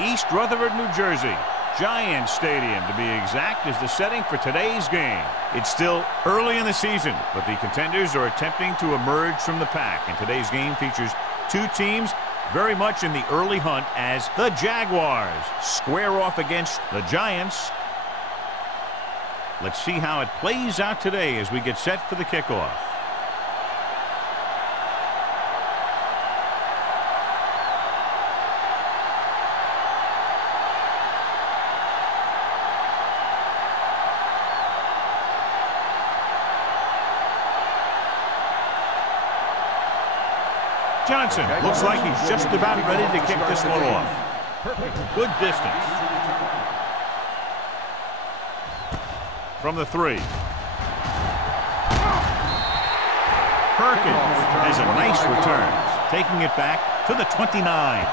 East Rutherford, New Jersey. Giants Stadium, to be exact, is the setting for today's game. It's still early in the season, but the contenders are attempting to emerge from the pack. And today's game features two teams very much in the early hunt as the Jaguars square off against the Giants. Let's see how it plays out today as we get set for the kickoff. Johnson looks like he's just about ready to kick this one off. Good distance. From the 3. Perkins has a nice return, taking it back to the 29.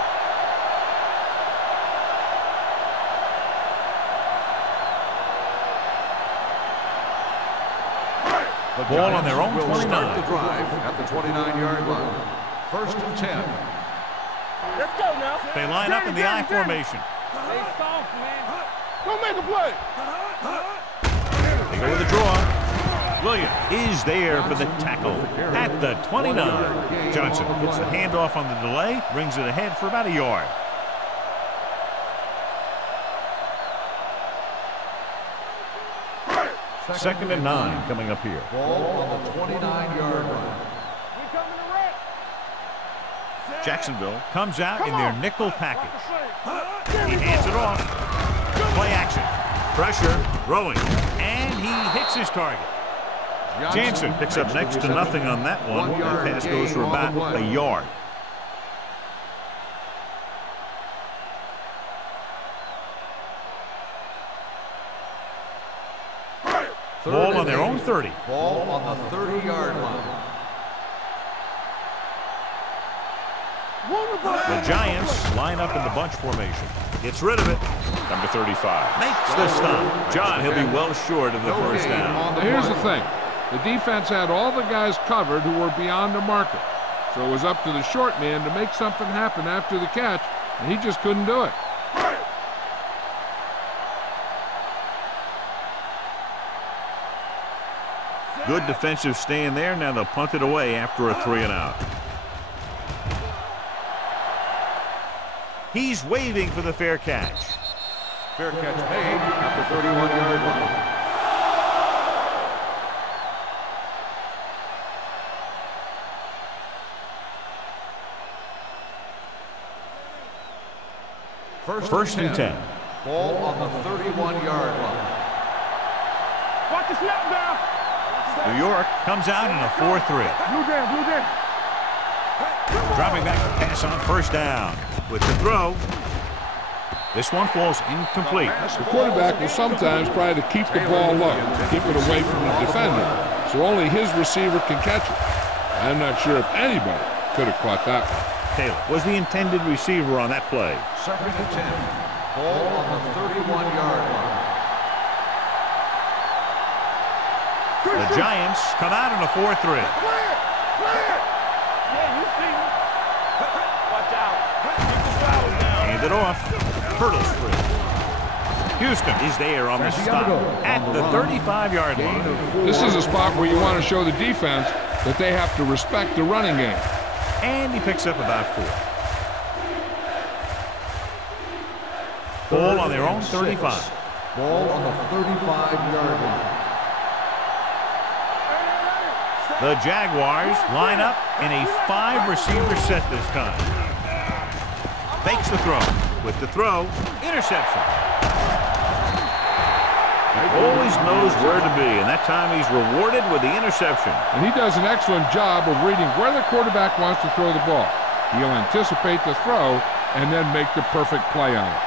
The ball on their own 29. Start the drive at the 29-yard line. 1st and 10. Let's go now. They line up in the I formation. Stay soft, man. Don't make a play. They go with the draw. Williams is there for the tackle at the 29. Johnson gets the handoff on the delay, brings it ahead for about a yard. Second and 9 coming up here. Ball on the 29-yard line. Jacksonville comes out in their nickel package. He hands it off. Play action. Pressure. Throwing. And he hits his target. Jansen picks up next to nothing on that one. That pass goes for about a yard. Ball on their own 30. Ball on the 30-yard line. The Giants line up in the bunch formation. Gets rid of it. Number 35 makes the stop. John, he'll be well short of the first down. Here's the thing. The defense had all the guys covered who were beyond the marker. So it was up to the short man to make something happen after the catch, and he just couldn't do it. Good defensive stand there. Now they'll punt it away after a 3 and out. He's waving for the fair catch. Fair catch made at the 31-yard line. First and 10. Ball on the 31-yard line. Watch the snap down. New York comes out in a 4-3. Blue down. Dropping back to pass on first down. With the throw. This one falls incomplete. The quarterback will sometimes try to keep the ball low, keep it away from the defender, so only his receiver can catch it. I'm not sure if anybody could have caught that one. Taylor was the intended receiver on that play. 2nd and 10. Ball on the 31-yard line. The Giants come out in a 4-3. Yeah, you see me. Watch out. Keep the flowers down. Hand it off. Hurdles free. Houston is there on the stop at the 35-yard line. This is a spot where you want to show the defense that they have to respect the running game. And he picks up about 4. Ball on their own 35. Ball on the 35-yard line. The Jaguars line up in a 5-receiver set this time. Fakes the throw. With the throw, interception. He always knows where to be, and that time he's rewarded with the interception. And he does an excellent job of reading where the quarterback wants to throw the ball. He'll anticipate the throw and then make the perfect play on it.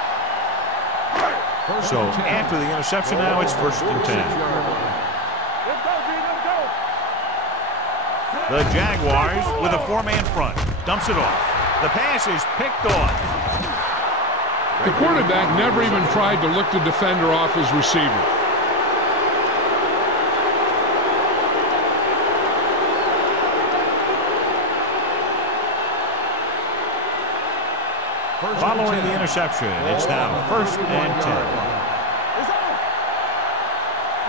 So after the interception now, it's 1st and 10. Let's go, D. Let's go. The Jaguars with a 4-man front. Dumps it off. The pass is picked off. The quarterback never even tried to look the defender off his receiver. Following the interception, it's now 1st and 10. It's on.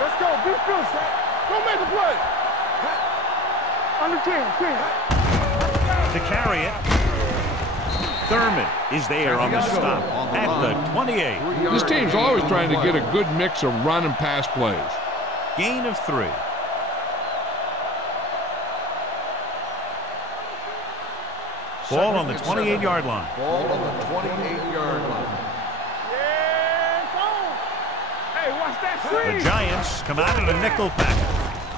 Let's go. Be fierce. Go make a play. Under 10. To carry it, Thurman is there on the stop at the 28. This team's always trying to get a good mix of run and pass plays. Gain of 3. Ball on the 28-yard line. Ball on the 28-yard line. Yeah, it's on. Hey, watch that screen. The Giants come out in a nickel package.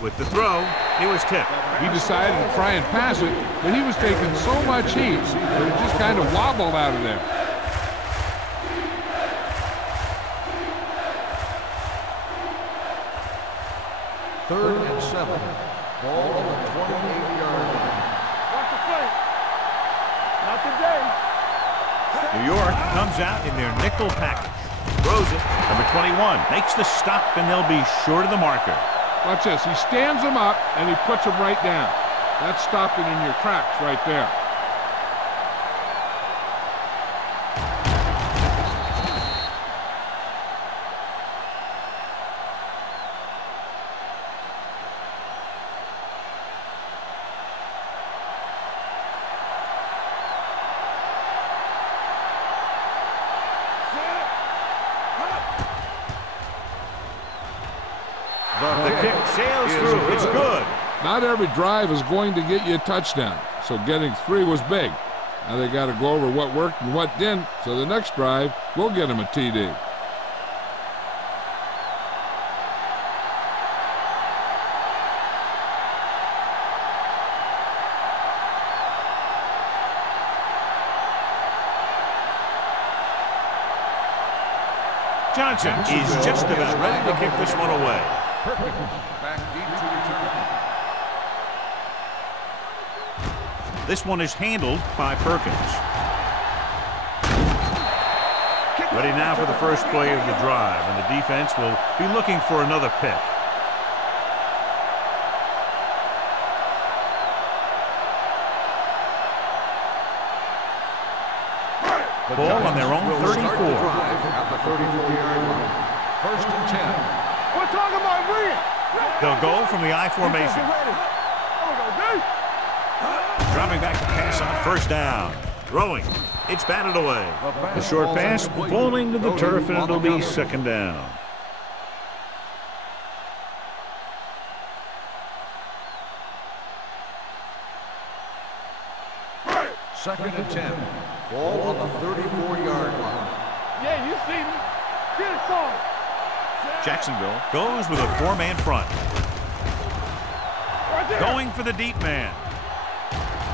With the throw, he was tipped. He decided to try and pass it, but he was taking so much heat that it just kind of wobbled out of there. Third and 7. Ball on the 28-yard line. Watch the play. Not today. New York comes out in their nickel package. Throws it. Number 21 makes the stop, and they'll be short of the marker. Watch this. He stands them up, and he puts them right down. That's stopping in your tracks right there. The kick sails through. It's good. Not every drive is going to get you a touchdown, so getting 3 was big. Now they got to go over what worked and what didn't, so the next drive will get them a TD. Johnson is just about ready to kick this one away. Back deep to return. This one is handled by Perkins. Ready now for the first play of the drive, and the defense will be looking for another pick. Ball on their own 34. At the 34-yard line. 1st and 10. We're talking about win. They'll go from the I formation. Dropping back to pass on 1st down. Throwing. It's batted away. The short pass falling to the turf, and it'll be 2nd down. Second and 10. Ball on the 34-yard line. Yeah, you see me. Get it on. Jacksonville goes with a 4-man front. Right there. Going for the deep man.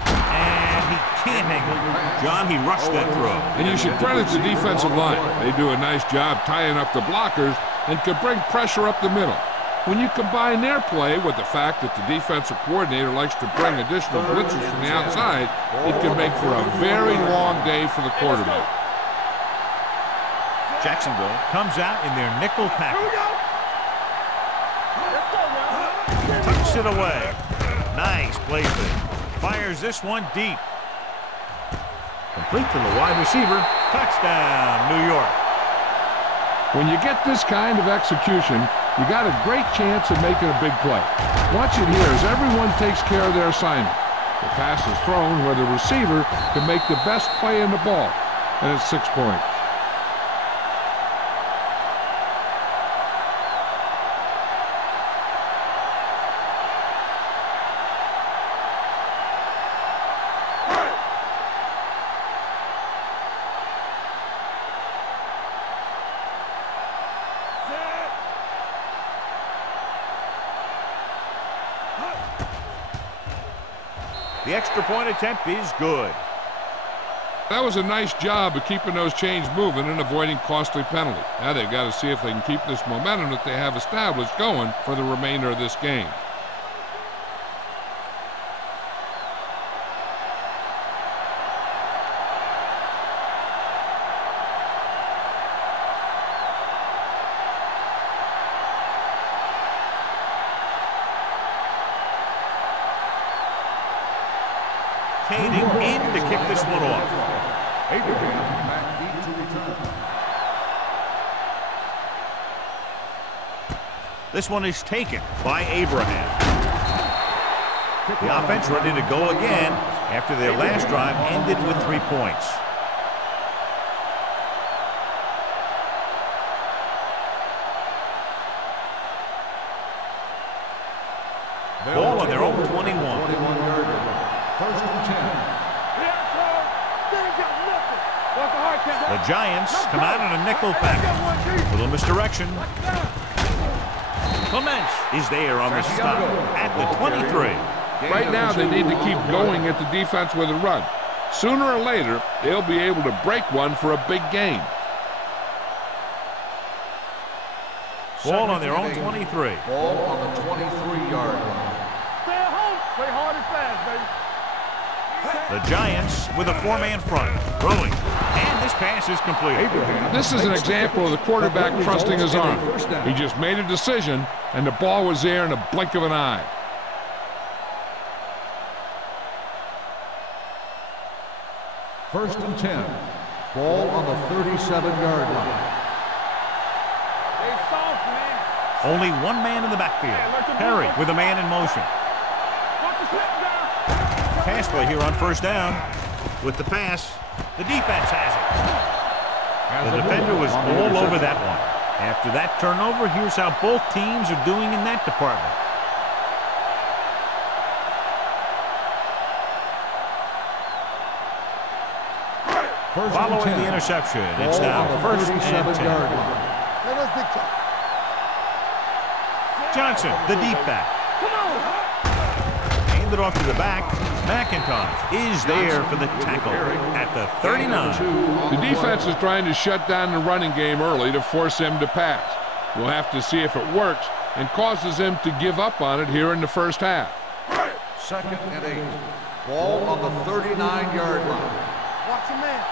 And he can't hang it. John, he rushed that throw. And you should credit the defensive line. They do a nice job tying up the blockers and can bring pressure up the middle. When you combine their play with the fact that the defensive coordinator likes to bring additional blitzes from the outside, it can make for a very long day for the quarterback. Jacksonville comes out in their nickel Here we package. go. Let's go now. Tucks it away. Nice play fake. Fires this one deep. Complete to the wide receiver. Touchdown, New York. When you get this kind of execution, you got a great chance of making a big play. Watch it here as everyone takes care of their assignment. The pass is thrown where the receiver can make the best play in the ball, and it's 6 points. The extra point attempt is good. That was a nice job of keeping those chains moving and avoiding costly penalties. Now they've got to see if they can keep this momentum that they have established going for the remainder of this game. Caning in to kick this one off. Abraham McGee to return. This one is taken by Abraham. The offense ready to go again after their last drive ended with 3 points. Ball on their own 21. 21-yard line. First and 10. The Giants come out in a nickel package. Little misdirection. Clements is there on the stop at the 23. Right now, they need to keep going at the defense with a run. Sooner or later, they'll be able to break one for a big gain. Ball on their own 23. Ball on the 23-yard line. Stay at home. Play hard and fast, baby. The Giants with a 4-man front. Throwing. And this pass is completed. This is an example of the quarterback trusting his arm. He just made a decision, and the ball was there in a blink of an eye. First and 10. Ball on the 37-yard line. They soft, man. Only one man in the backfield. Perry with a man in motion. Watch the slip down. Pass play here on first down. With the pass, the defense has it. The defender was all over that one. After that turnover, here's how both teams are doing in that department. Following the interception, it's now first and 10. Johnson, the deep back. Hand it off to the back. McIntosh is there for the tackle at the 39. The defense is trying to shut down the running game early to force him to pass. We'll have to see if it works and causes him to give up on it here in the first half. Second and 8. Ball on the 39-yard line. Watch him, man.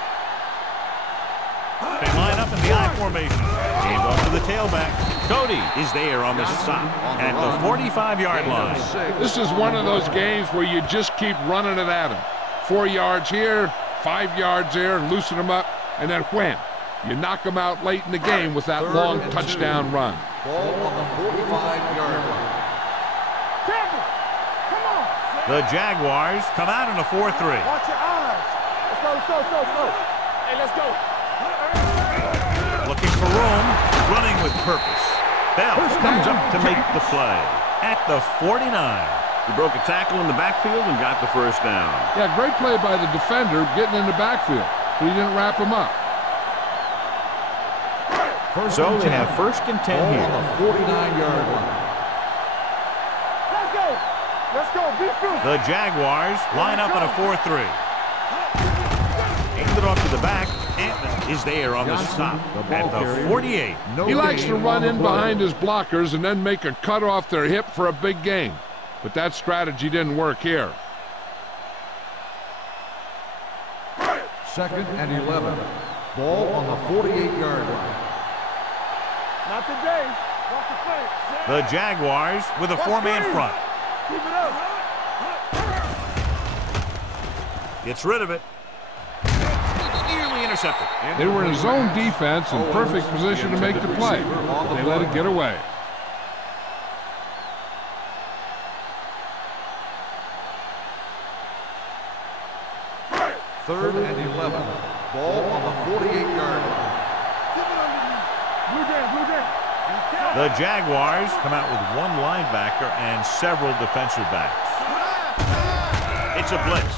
They line up in the I formation. Hand off to the tailback. Cody is there on the stop at the 45-yard line. This is one of those games where you just keep running it at him. 4 yards here, 5 yards there, loosen them up, and then wham. You knock them out late in the game with that long touchdown run. Ball on the 45-yard line. Come on. The Jaguars come out in a 4-3. Watch your eyes. Let's go. Hey, let's go. Looking for room, running with purpose. Bell comes up to make the play at the 49. He broke a tackle in the backfield and got the first down. Yeah, great play by the defender getting in the backfield, but he didn't wrap him up. So they have first and 10 Ball here. on the 49-yard line. Let's go. Be true. The Jaguars line up in a 4-3. Hand it off to the back. Antman is there on the stop at the 48. He likes to run in behind his blockers and then make a cut off their hip for a big gain. But that strategy didn't work here. Second and 11. Ball on the 48-yard line. Not today. Watch the play. The Jaguars with a 4-man front. Keep it up. Gets rid of it. Nearly intercepted. They were in zone defense in perfect position to make the play. They let it get away. Third and 11. Ball on the 48-yard line. Blue jam. The Jaguars come out with one linebacker and several defensive backs. It's a blitz.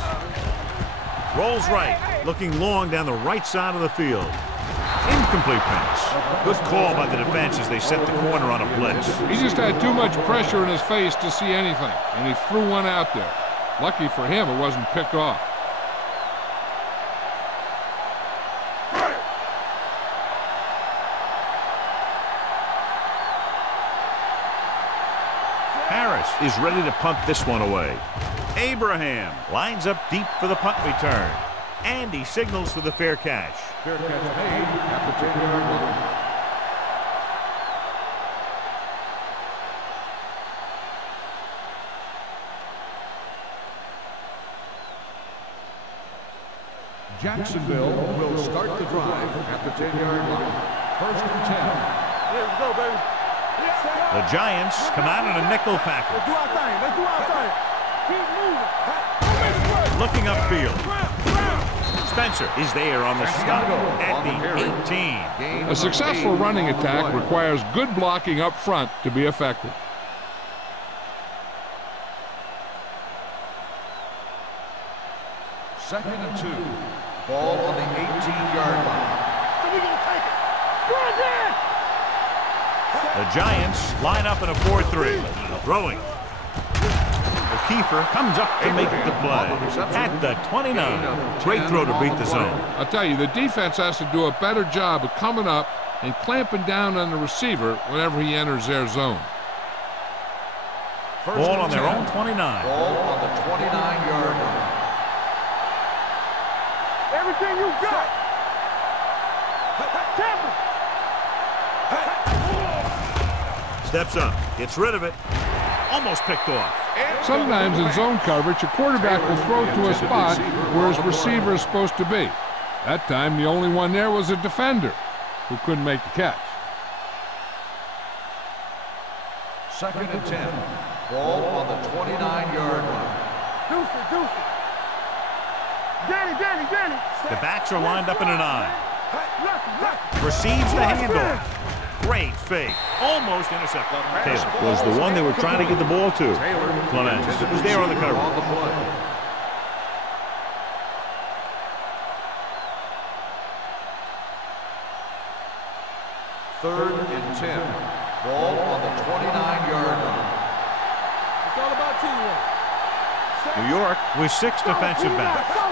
Rolls right, looking long down the right side of the field. Incomplete pass. Good call by the defense as they set the corner on a blitz. He just had too much pressure in his face to see anything, and he threw one out there. Lucky for him, it wasn't picked off. Harris is ready to punt this one away. Abraham lines up deep for the punt return. And he signals for the fair catch. Fair catch made at the 10-yard line. Jacksonville will start the drive at the 10-yard line. First and 10. Let's go, baby. The Giants come out in a nickel package. Let's do our thing. Let's do our thing. Keep moving. Looking upfield. Spencer is there on the stop at the 18. A successful running attack requires good blocking up front to be effective. Second and 2. Ball on the 18-yard line. So we're going to take it. Go ahead. The Giants line up in a 4-3. Throwing. Kiefer comes up to make the play at the 29. Great throw to beat the zone. I'll tell you, the defense has to do a better job of coming up and clamping down on the receiver whenever he enters their zone. Ball on their own 29. Ball on the 29-yard line. Everything you got. Steps up, gets rid of it, almost picked off. Sometimes in zone coverage, a quarterback will throw to a spot where his receiver is supposed to be. That time, the only one there was a defender who couldn't make the catch. Second and 10. Ball on the 29-yard line. Deuce it. Danny. The backs are lined up in a 9. Receives the handoff. Great fake. Almost intercepted. Taylor was the one they were trying to get the ball to. Clements was there on the cover. Third and 10. Ball on the 29-yard line. It's all about teamwork. New York with 6 defensive backs.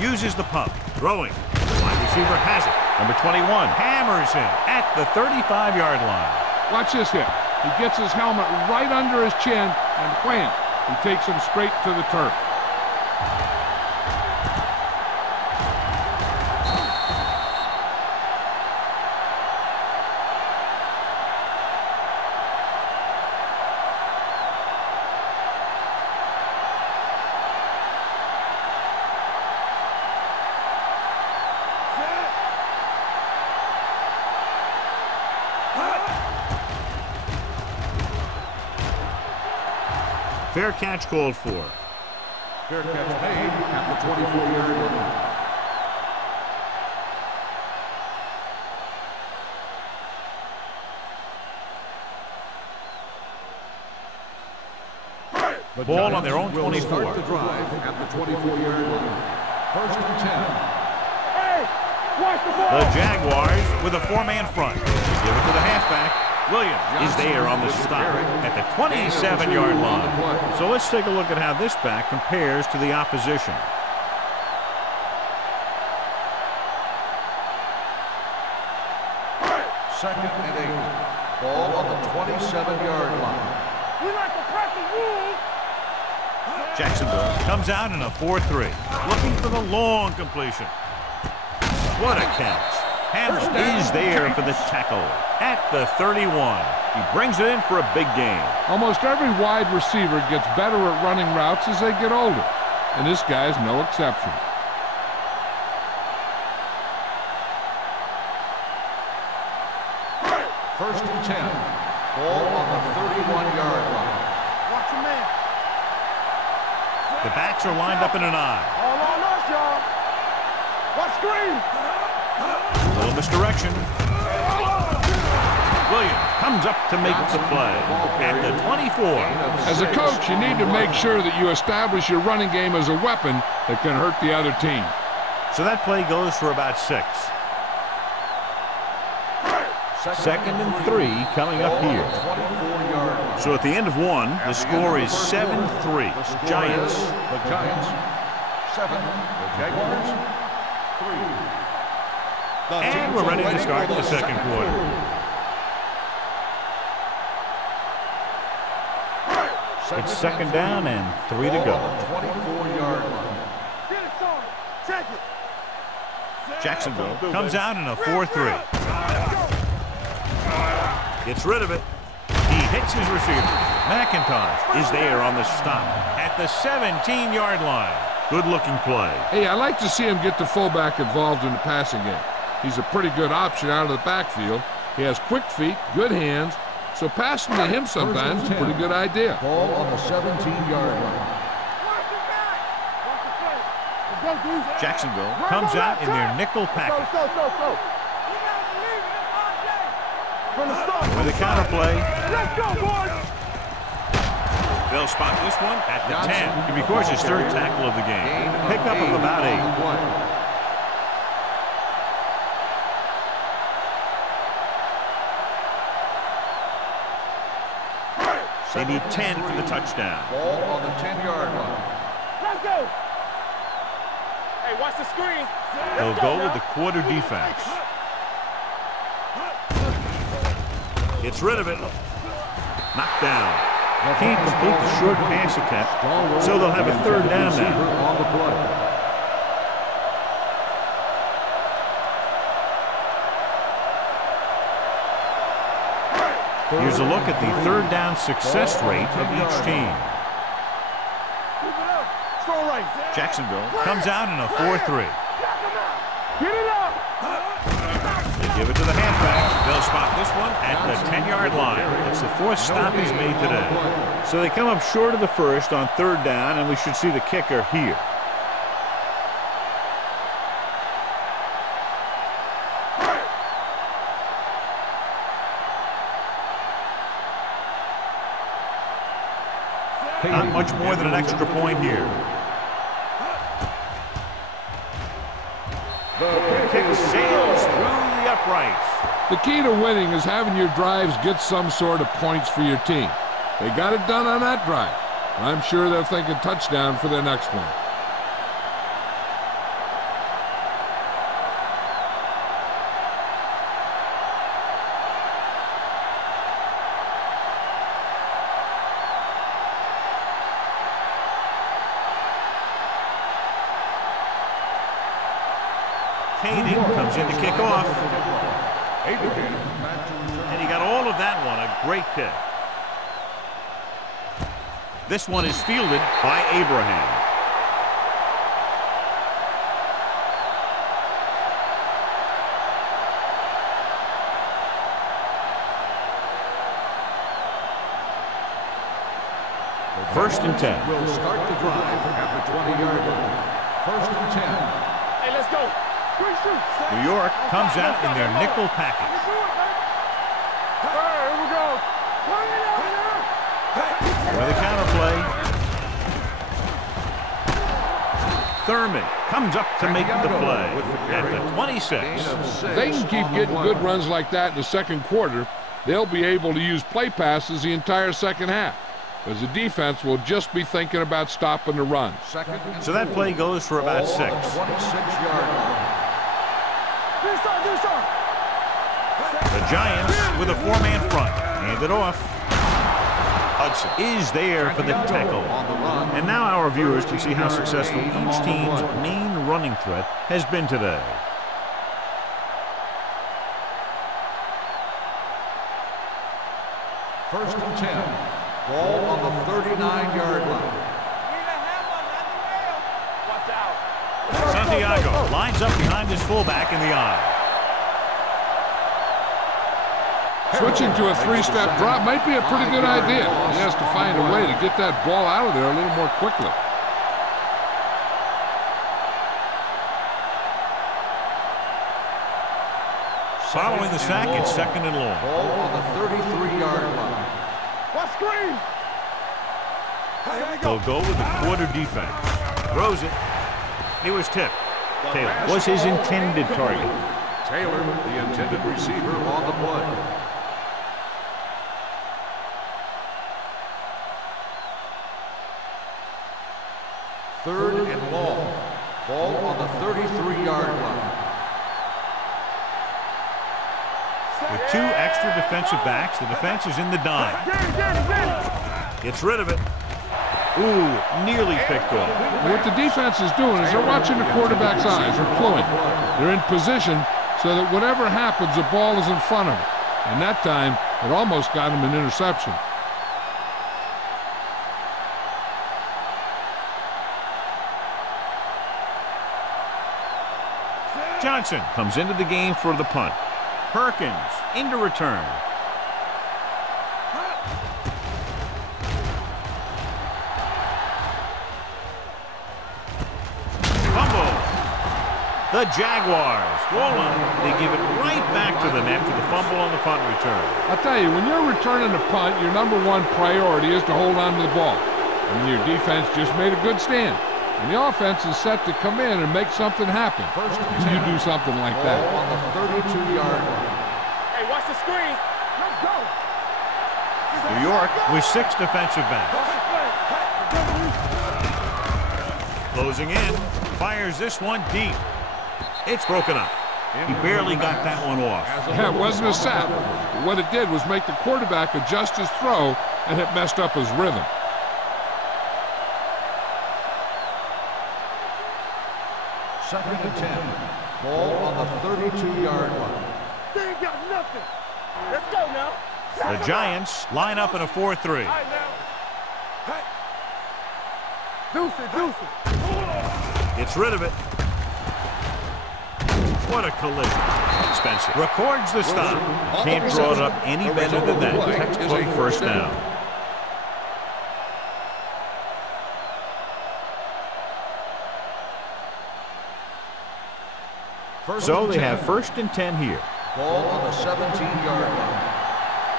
Uses the pump. Throwing. Wide receiver has it. Number 21 hammers him at the 35-yard line. Watch this here. He gets his helmet right under his chin, and wham, he takes him straight to the turf. Fair catch called for. Fair catch made at the 24-yard line. The ball on their own 24. Start the drive at the 24-yard line. First and 10. Hey, watch the ball. The Jaguars with a 4-man front. Give it to the halfback. Williams is there on the stop at the 27-yard line. So let's take a look at how this back compares to the opposition. Second and 8. Ball on the 27-yard line. We like to practice rules. Jacksonville comes out in a 4-3, looking for the long completion. What a catch. Hammer is there for the tackle at the 31. He brings it in for a big gain. Almost every wide receiver gets better at running routes as they get older, and this guy's no exception. First and 10. Ball on the 31-yard line. Watch your man. The backs are lined up in an eye. All on us, y'all. Watch screen. A little misdirection. Williams comes up to make the play at the 24. As a coach, you need to make sure that you establish your running game as a weapon that can hurt the other team. So that play goes for about 6. Second and 3 coming up here. So at the end of 1, the score is 7-3. Giants. The Giants 7. The Jaguars 3. And we're ready to start the second quarter. It's second down and 3 to go. 24-yard line. Get it, Tony. Check it. Jacksonville comes out in a 4-3. Gets rid of it. He hits his receiver. McIntosh is there on the stop at the 17-yard line. Good-looking play. Hey, I like to see him get the fullback involved in the passing game. He's a pretty good option out of the backfield. He has quick feet, good hands, so passing to him sometimes is a pretty good idea. Ball on the 17-yard line. Jacksonville comes out in their nickel package. With a counter play. Let's go, boys! They'll spot this one at the 10. He records his third tackle of the game. Pickup of about 8. They need 10 for the touchdown. Ball on the 10-yard line. Let's go! Hey, watch the screen. They'll go with the quarter defense. Gets rid of it. Knocked down. Can't complete the short pass attempt, so they'll have a third down now. On the play. Here's a look at the third down success rate of each team. Jacksonville comes out in a 4-3. Get it up! They give it to the halfback. They'll spot this one at the 10-yard line. It's the fourth stop he's made today. So they come up short of the first on third down, and we should see the kicker here. Not much more than an extra point here. The kick sails through the uprights. The key to winning is having your drives get some sort of points for your team. They got it done on that drive. I'm sure they're thinking touchdown for their next one. Caden comes in to kick off. And he got all of that one, a great kick. This one is fielded by Abraham. First and 10. Will start the drive at the 20-yard line. First and 10. Hey, let's go! New York comes out in their nickel package. Here we go! With a counter play. Thurman comes up to make the play at the 26. If they can keep getting good runs like that in the second quarter, they'll be able to use play passes the entire second half, because the defense will just be thinking about stopping the run. So that play goes for about 6. 26-yard line. The Giants with a 4-man front. Hand it off. Hudson is there for the tackle. And now our viewers can see how successful each team's main running threat has been today. First and 10. Ball on the 39-yard line. Watch out! Santiago lines up behind his fullback in the eye. Switching to a three-step drop might be a pretty good idea. He has to find a way to get that ball out of there a little more quickly. Following the sack, it's second and long. Ball on the 33-yard line. Watch screen! They'll go with the quarter defense. Throws it. He was tipped. Taylor was his intended target. Taylor, the intended receiver, on the play. Third and long. Ball on the 33-yard line. With 2 extra defensive backs, the defense is in the dime. Gets rid of it. Ooh, nearly picked off. What the defense is doing is they're watching the quarterback's eyes. They're pulling. They're in position so that whatever happens, the ball is in front of them. And that time, It almost got him an interception. Johnson comes into the game for the punt. Perkins into return. Fumble. The Jaguars. Swollen. They give it right back to the net for the fumble on the punt return. I'll tell you, when you're returning a punt, your #1 priority is to hold on to the ball. And your defense just made a good stand. And the offense is set to come in and make something happen. You do something like that. On the 32-yard line. Hey, watch the screen. Let's go. New York with 6 defensive backs. Closing in. Fires this one deep. It's broken up. He barely got that one off. Yeah, it wasn't a sack. But what it did was make the quarterback adjust his throw, and it messed up his rhythm. Second and 10. Ball on the 32-yard line. They ain't got nothing. Let's go now. The Giants line up in a 4-3. All right, now. Hey. Deuce it. Gets rid of it. What a collision. Spencer records the stop. Can't draw it up any better than that. Textbook first down. So they have 1st and 10 here. Ball on the 17-yard line.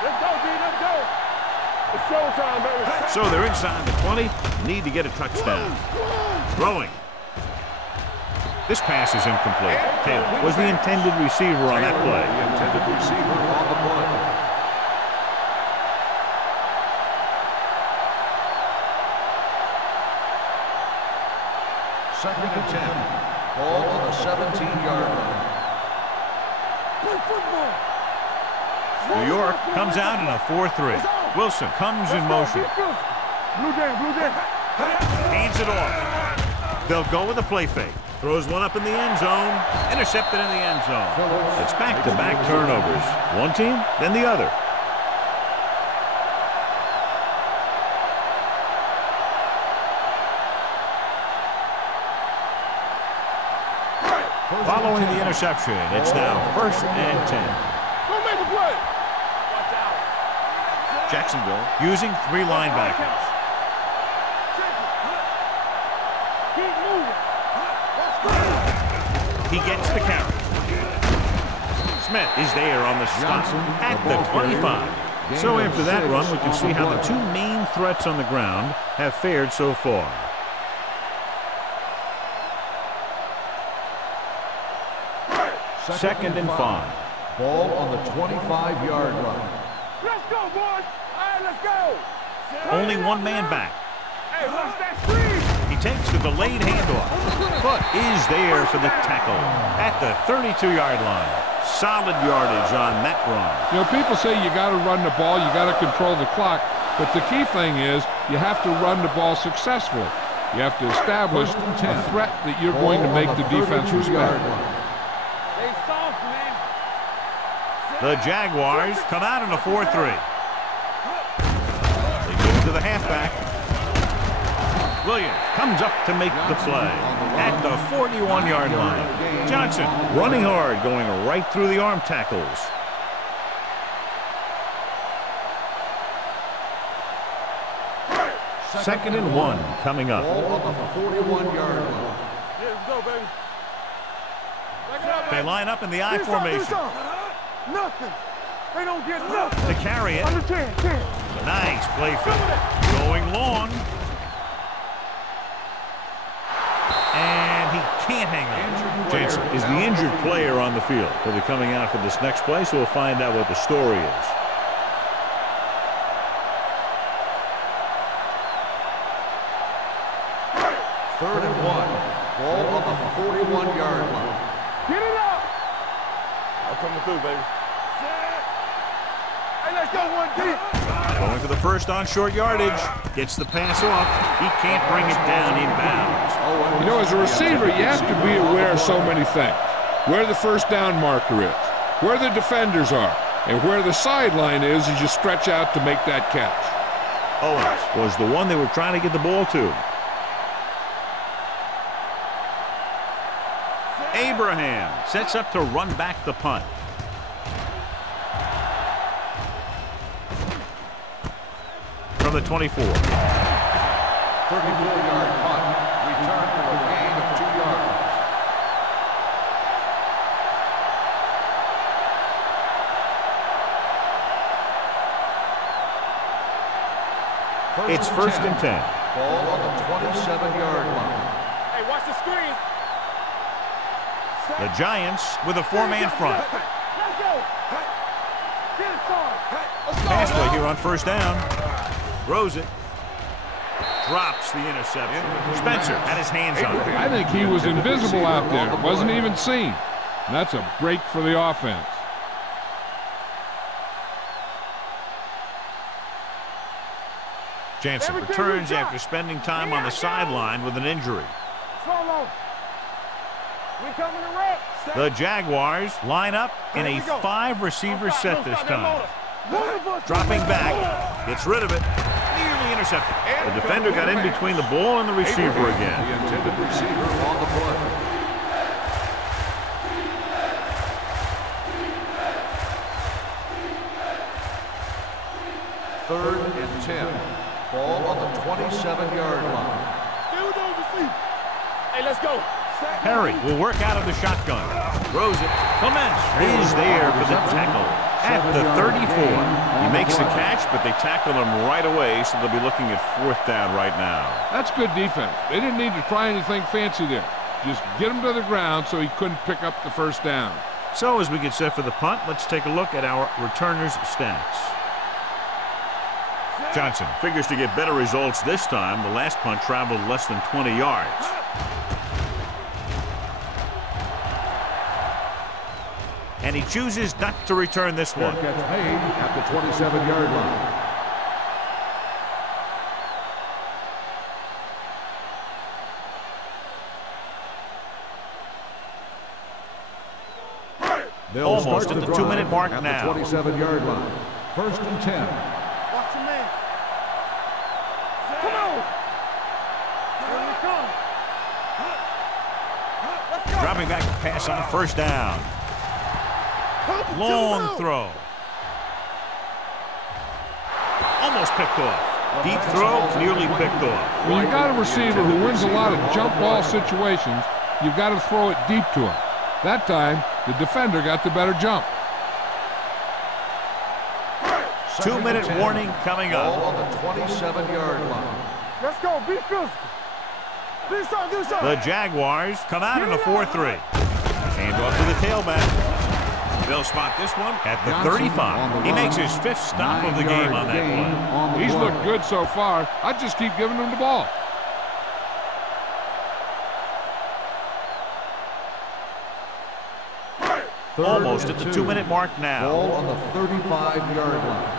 Let's go, D. Let's go. It's showtime, baby. So they're inside the 20. Need to get a touchdown. Throwing. This pass is incomplete. Taylor was the intended receiver on that play. The intended receiver on the play. Second and 10. Ball on the 17-yard line. New York comes out in a 4-3. Wilson comes in motion. Blue down. Hands it off. They'll go with a play fake. Throws one up in the end zone. Intercepted in the end zone. It's back-to-back turnovers. One team, then the other. Following the interception, it's now 1st and 10. Don't make a play. Watch out. Jacksonville using 3 linebackers. Keep moving. He gets the carry. Smith is there on the stop at the 25. So after that run, we can see how the 2 main threats on the ground have fared so far. Second and 5. Ball on the 25-yard line. Let's go, boys. All right, let's go. Only 1 man back. Hey, watch that screen. He takes the delayed handoff. Foot is there for the tackle at the 32-yard line. Solid yardage on that run. You know, people say you got to run the ball, you got to control the clock, but the key thing is you have to run the ball successfully. You have to establish a threat that you're going to make the defense respect. They soft, man. The Jaguars come out in a 4-3. They give it to the halfback. Williams comes up to make the play at the 41-yard line. Johnson running hard, going right through the arm tackles. Second and 1 coming up. Ball on the 41-yard line. Yeah, let's go, baby. They line up in the I formation. Nothing. They don't get nothing. To carry it. Under 10. Nice play fake. Going long. And he can't hang on. Jansen is the injured player on the field. He'll be coming out for this next play, so we'll find out what the story is. Third and 1. Ball on the 41-yard line. Get it up. I'm coming through, baby. Hey, let's go, 1 deep. Going for the first on short yardage. Gets the pass off. He can't bring it down inbounds. You know, as a receiver, you have to be aware of so many things. Where the first down marker is, where the defenders are, And where the sideline is you stretch out to make that catch. Owens was the one they were trying to get the ball to. Abraham sets up to run back the punt. From the 24. 34-yard punt. Return for a gain of 2 yards. It's first and 10. Ball on the 27-yard line. Hey, watch the screen. The Giants with a 4-man front. Let's go. Get it started. Pass play here on first down. Throws it. Drops the interception. Spencer had his hands on it. I think he was invisible out there. Wasn't even seen. And that's a break for the offense. Jansen returns after spending time on the sideline with an injury. Slow-mo. We coming to wreck. The Jaguars line up in a 5-receiver set this time. Dropping back. Gets rid of it. Nearly intercepted. The defender got in between the ball and the receiver again. The intended receiver on the play. Third and 10. Ball on the 27-yard line. Hey, let's go. Harry will work out of the shotgun. Throws it. Clements is there for the tackle at the 34. He makes the catch, but they tackle him right away, so they'll be looking at 4th down right now. That's good defense. They didn't need to try anything fancy there. Just get him to the ground so he couldn't pick up the first down. So as we get set for the punt, let's take a look at our returners' stats. Johnson figures to get better results this time. The last punt traveled less than 20 yards. And he chooses not to return this one. Gets made at the 27-yard line. Almost at the 2-minute mark at now. The 27-yard line. First and 10. Watch your man. Come on. Here we come. Let's go. Dropping back to pass on first down. Long throw. Almost picked off. Deep throw, nearly picked off. When you got a receiver who wins a lot of jump ball situations, you've got to throw it deep to him. That time, the defender got the better jump. 2-minute warning coming up. Ball on the 27-yard line. Let's go. Be physical. Do something. Do something. The Jaguars come out in a 4-3. Hand off to the tailback. They'll spot this one at the 35. He makes his 5th stop of the game on that play. He's looked good so far. I'd just keep giving him the ball. Almost at the 2-minute mark now. Ball on the 35-yard line.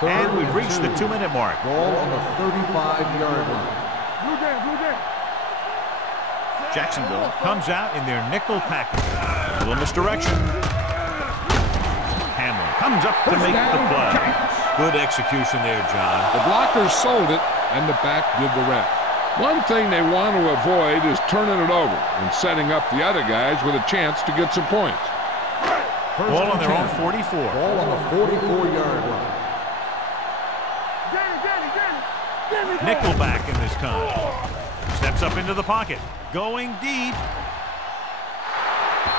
And we've reached the 2-minute mark. Ball on the 35-yard line. Blue game. Jacksonville comes out in their nickel package. A little misdirection. Hamlin comes up to make the play. Good execution there, John. The blockers sold it, and the back did the rest. One thing they want to avoid is turning it over and setting up the other guys with a chance to get some points. Ball on their own 44. Ball on the 44-yard line. Nickelback in this time. Steps up into the pocket. Going deep.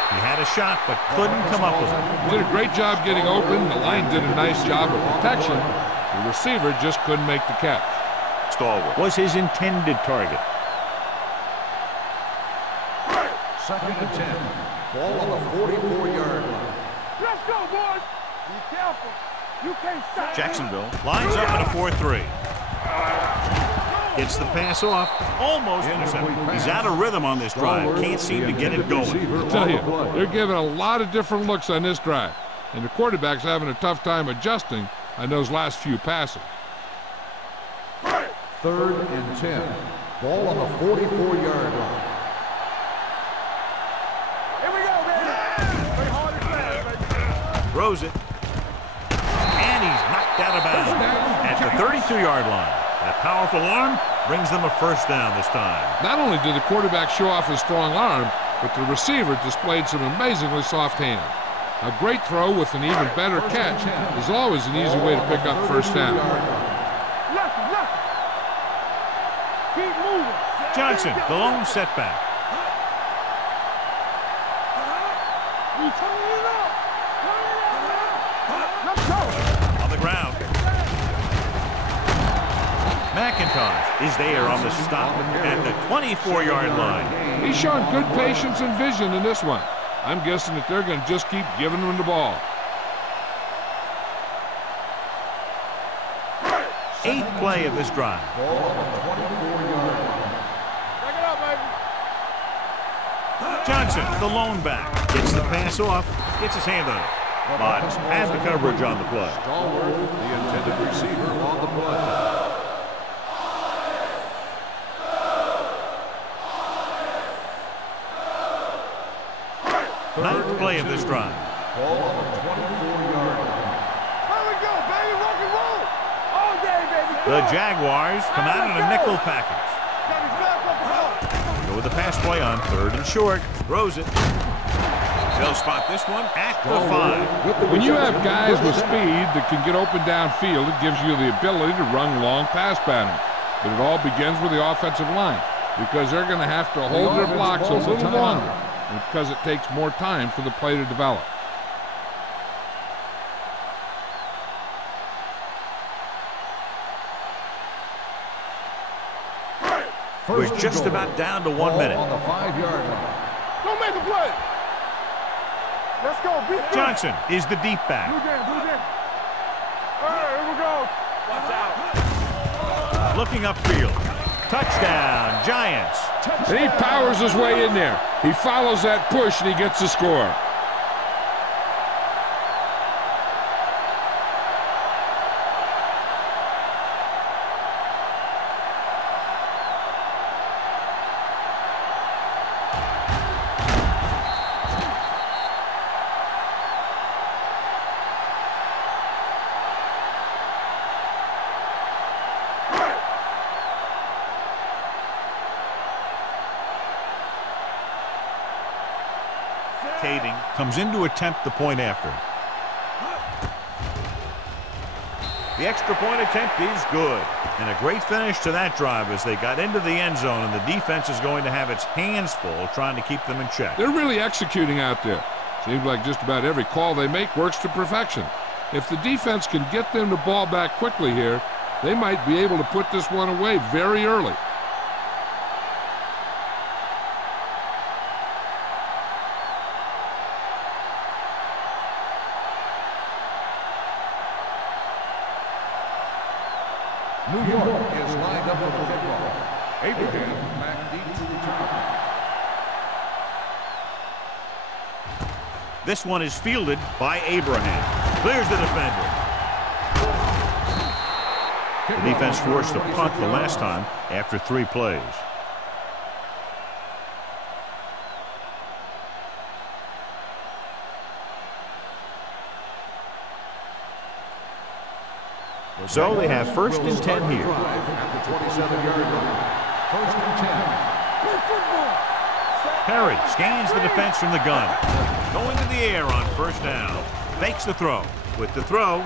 He had a shot, but couldn't come up with it. Did a great job getting open. The line did a nice job of protection. The receiver just couldn't make the catch. Stallworth was his intended target. Second and 10. Ball on the 44-yard line. Let's go, boys. Be careful. You can't stop. Jacksonville lines up in a 4-3. Gets the pass off. Almost intercepted. He's out of rhythm on this drive. Can't seem to get it going. I tell you, they're giving a lot of different looks on this drive. and the quarterback's having a tough time adjusting on those last few passes. 3rd and 10. Ball on the 44-yard line. Here we go, baby. Play hard and fast, baby. Throws it. And he's knocked out of bounds at the 32-yard line. That powerful arm brings them a first down this time. Not only did the quarterback show off his strong arm, but the receiver displayed some amazingly soft hands. A great throw with an even better catch is always an easy way to pick up first down. Keep moving. Johnson, the lone setback. You turn it up. Let's go. On the ground. McIntosh is there on the stop at the 24-yard line. He's shown good patience and vision in this one. I'm guessing that they're going to just keep giving him the ball. 8th play of this drive. Ball on the 24-yard line. Back it up, baby. Johnson, the lone back, gets the pass off, gets his hand on it, but has the coverage on the play. Stallworth, the intended receiver, on the play. 9th play of this drive. Ball on the 24-yard line. Here we go, baby. Rock and roll. All day, baby. The Jaguars come out in a nickel package. Baby, fast up the ball. Go with the pass play on 3rd and short. Throws it. They'll spot this one at the 5. When you have guys with speed that can get open downfield, it gives you the ability to run long pass patterns. But it all begins with the offensive line, because they're going to have to hold their blocks a little longer, because it takes more time for the play to develop. We're just about down to 1 minute. On the 5-yard line. Don't make a play. Let's go. Johnson is the deep back. Blue game. All right, here we go. Watch out. Looking upfield. Touchdown, Giants. And he powers his way in there. He follows that push and he gets the score. Comes in to attempt the point after. The extra point attempt is good. And a great finish to that drive as they got into the end zone, and the defense is going to have its hands full trying to keep them in check. They're really executing out there. Seems like just about every call they make works to perfection. If the defense can get them the ball back quickly here, they might be able to put this one away very early. New York is lined up for the kickoff. Abraham back deep to return. This one is fielded by Abraham. Clears the defender. The defense forced a punt the last time after 3 plays. So they have 1st and 10 here. At the 27-yard line. 1st and 10. Perry scans the defense from the gun. Going to the air on 1st down. Fakes the throw. With the throw,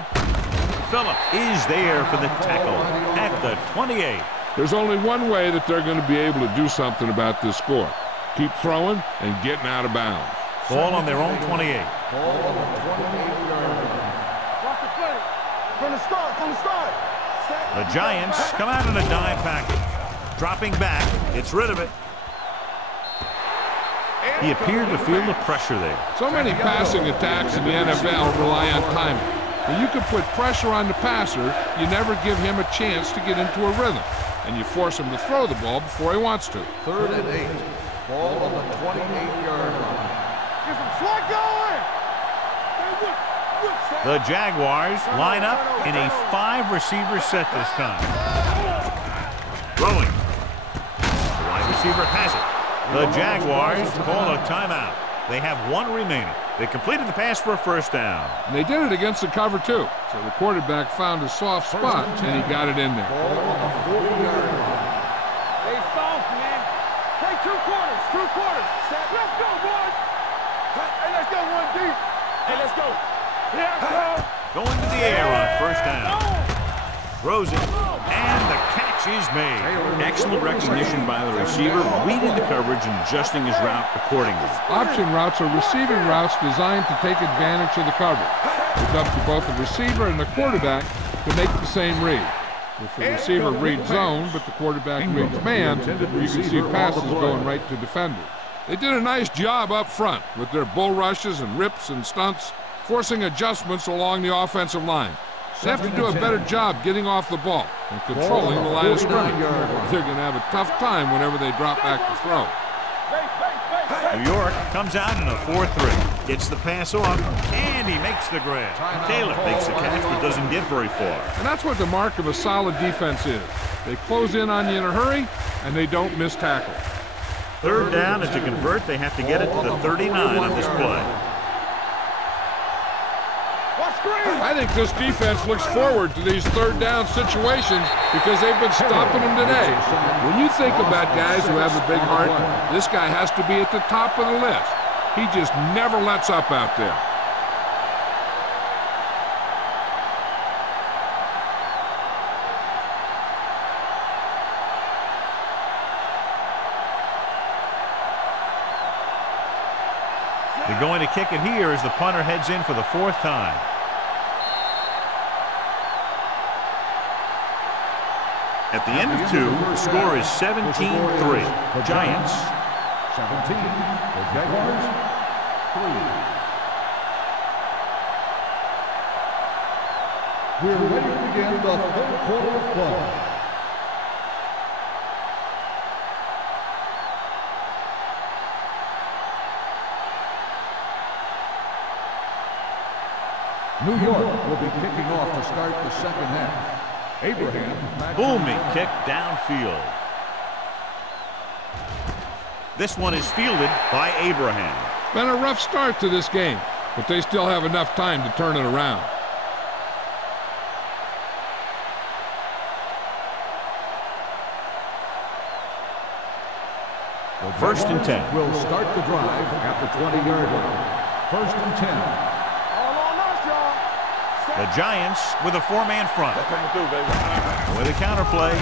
Phillips is there for the tackle at the 28. There's only one way that they're going to be able to do something about this score. Keep throwing and getting out of bounds. Ball on their own 28. Ball on the 28-yard line. Watch the play. From the start. The Giants come out in a dime package. Dropping back, gets rid of it. He appeared to feel the pressure there. So many passing attacks in the NFL rely on timing. When you can put pressure on the passer, you never give him a chance to get into a rhythm, and you force him to throw the ball before he wants to. 3rd and 8. Ball on the 28-yard line. Get some slot going. The Jaguars line up in a 5-receiver set this time. Throwing. The wide receiver has it. The Jaguars call a timeout. They have 1 remaining. They completed the pass for a first down. And they did it against the cover, too. So the quarterback found a soft spot, and he got it in there. Stay soft, man. Play 2 quarters. 2 quarters. Let's go, boys. Hey, let's go 1 deep. Hey, let's go. Yeah, Going to the air on first down. Throws it, and the catch is made. Excellent recognition by the receiver, reading the coverage and adjusting his route accordingly. Option routes are receiving routes designed to take advantage of the coverage. It's up to both the receiver and the quarterback to make the same read. If the receiver reads zone, but the quarterback reads man, you can see passes going right to defenders. They did a nice job up front with their bull rushes and rips and stunts, forcing adjustments along the offensive line. They have to do a better job getting off the ball and controlling the line of scrimmage. They're going to have a tough time whenever they drop back to throw. New York comes out in a 4-3. Gets the pass off, and he makes the grab. Taylor makes the catch, but doesn't get very far. And that's what the mark of a solid defense is. They close in on you in a hurry, and they don't miss tackle. Third down, and to convert, they have to get it to the 39 on this play. I think this defense looks forward to these third down situations because they've been stopping them today. When you think about guys who have a big heart, this guy has to be at the top of the list. He just never lets up out there. They're going to kick it here as the punter heads in for the 4th time. At the end of 2, the score is 17-3. Giants. 17. The Jaguars. 3. We're ready to begin the 3rd quarter of play. New York will be kicking off to start the 2nd half. Abraham. Booming kick downfield. This one is fielded by Abraham. Been a rough start to this game, but they still have enough time to turn it around. First and 10. Will start the drive at the 20-yard line. First and 10. The Giants with a 4-man front. With a counterplay.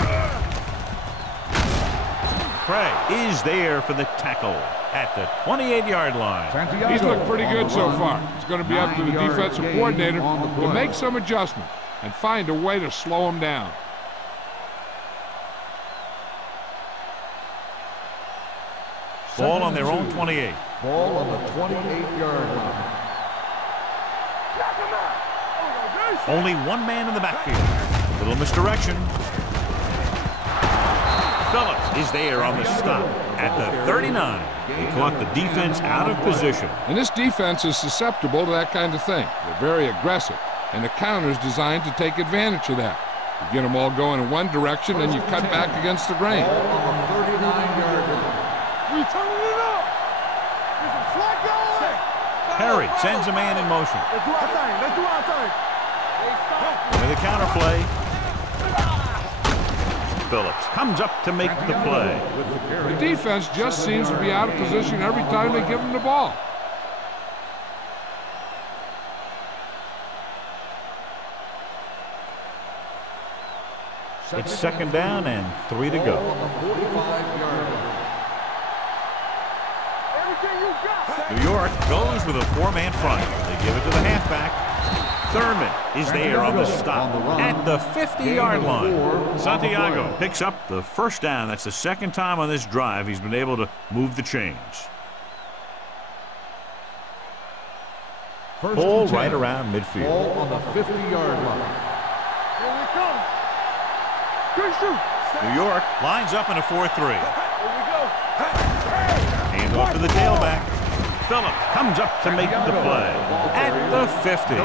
Craig is there for the tackle at the 28-yard line. He's looked pretty good so far. It's going to be up to the defensive coordinator to make some adjustments and find a way to slow him down. Ball on their own 28. Ball on the 28-yard line. Only 1 man in the backfield. A little misdirection. Phillips is there on the stop at the 39. He caught the defense out of position. And this defense is susceptible to that kind of thing. They're very aggressive, and the counter is designed to take advantage of that. You get them all going in one direction, and you cut back against the grain. Ball on the 39-yard line. We turning it up. There's a flag going. Perry sends a man in motion. Let's do our thing. Let's do our thing. With a counterplay. Phillips comes up to make the play. The defense just seems to be out of position every time they give them the ball. It's 2nd down and 3 to go. New York goes with a 4-man front. They give it to the halfback. Thurman is there on the stop at the 50-yard line. Santiago picks up the first down. That's the 2nd time on this drive he's been able to move the chains. Ball right around midfield. Ball on the 50-yard line. Here we come. Good shoot. New York lines up in a 4-3. Here we go. Hand off to the tailback. Phillips comes up to make the play at the 50.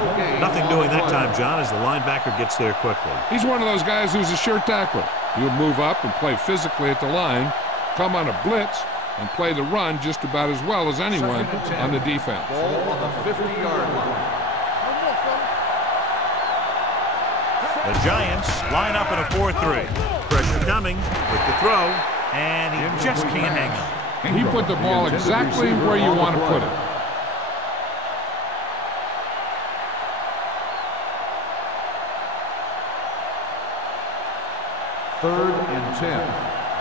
Nothing doing that time, John, as the linebacker gets there quickly. He's one of those guys who's a sure tackler. He'll move up and play physically at the line, come on a blitz, and play the run just about as well as anyone on the defense. Ball on the 50-yard line. The Giants line up in a 4-3. Pressure coming with the throw, and he just can't hang on. He put the ball exactly where you want to put it. Third and 10.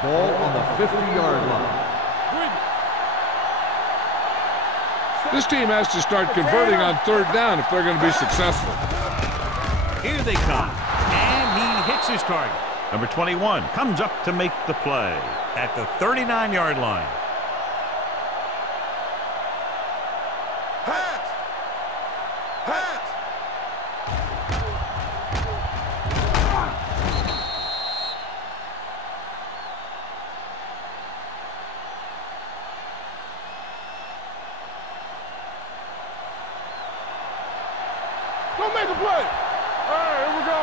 Ball on the 50-yard line. This team has to start converting on third down if they're going to be successful. Here they come, and he hits his target. Number 21 comes up to make the play at the 39-yard line. Don't make a play. All right, here we go.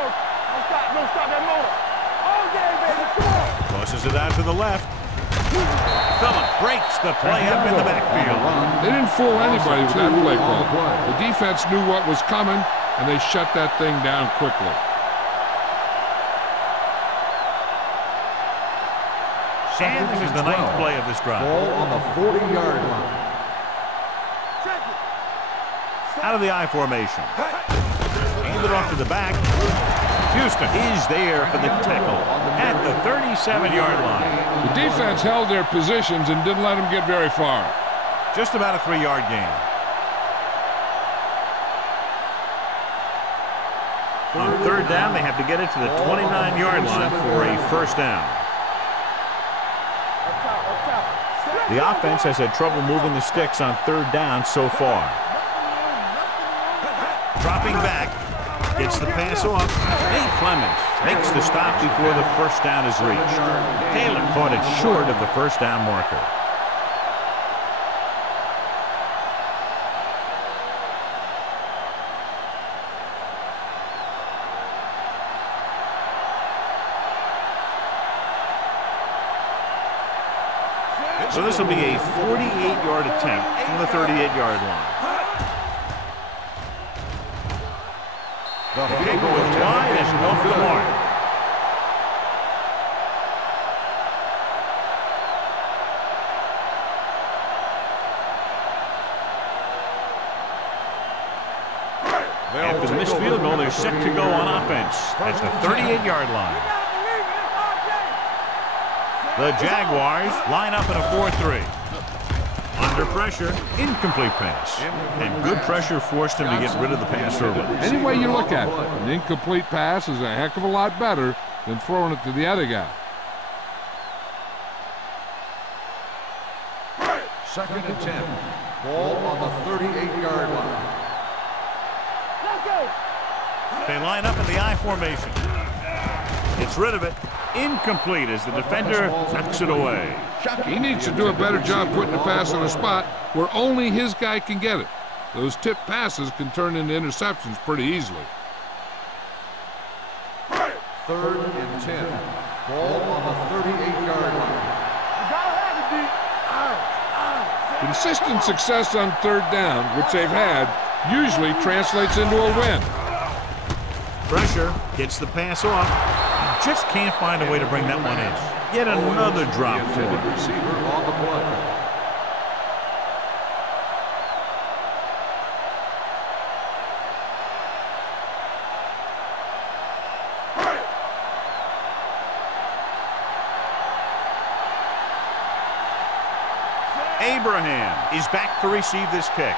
Don't stop that motor. All day, baby. Come on. Tosses it out to the left. Phillips breaks the play up in the backfield. They didn't fool anybody with that play call. The defense knew what was coming, and they shut that thing down quickly. And this is the 9th play of this drive. Ball on the 40-yard line. Out of the I formation. Hand it off to the back. Houston is there for the tackle at the 37-yard line. The defense held their positions and didn't let them get very far. Just about a 3-yard gain. On third down, they have to get it to the 29-yard line for a first down. The offense has had trouble moving the sticks on third down so far. Dropping back, gets the pass off. Nate Clemens makes the stop before the first down is reached. Taylor caught it short of the first down marker. So this will be a 48-yard attempt from the 38-yard line. The kick was wide and off the mark. After the missed field goal, they're set to go on offense at the 38-yard line. The Jaguars line up in a 4-3. Under pressure, incomplete pass. And good pressure forced him to get rid of the pass early. Any way you look at it, an incomplete pass is a heck of a lot better than throwing it to the other guy. Second and 10. Ball on the 38-yard line. They line up in the I formation. Gets rid of it. Incomplete as the defender knocks it away. He needs to do a better job putting the pass in a spot where only his guy can get it. Those tip passes can turn into interceptions pretty easily. Third and 10. Ball on the 38-yard line. Consistent success on third down, which they've had, usually translates into a win. Pressure, gets the pass off. He just can't find a way to bring that one in. Yet another drop for him. Receiver on the play. Abraham is back to receive this kick.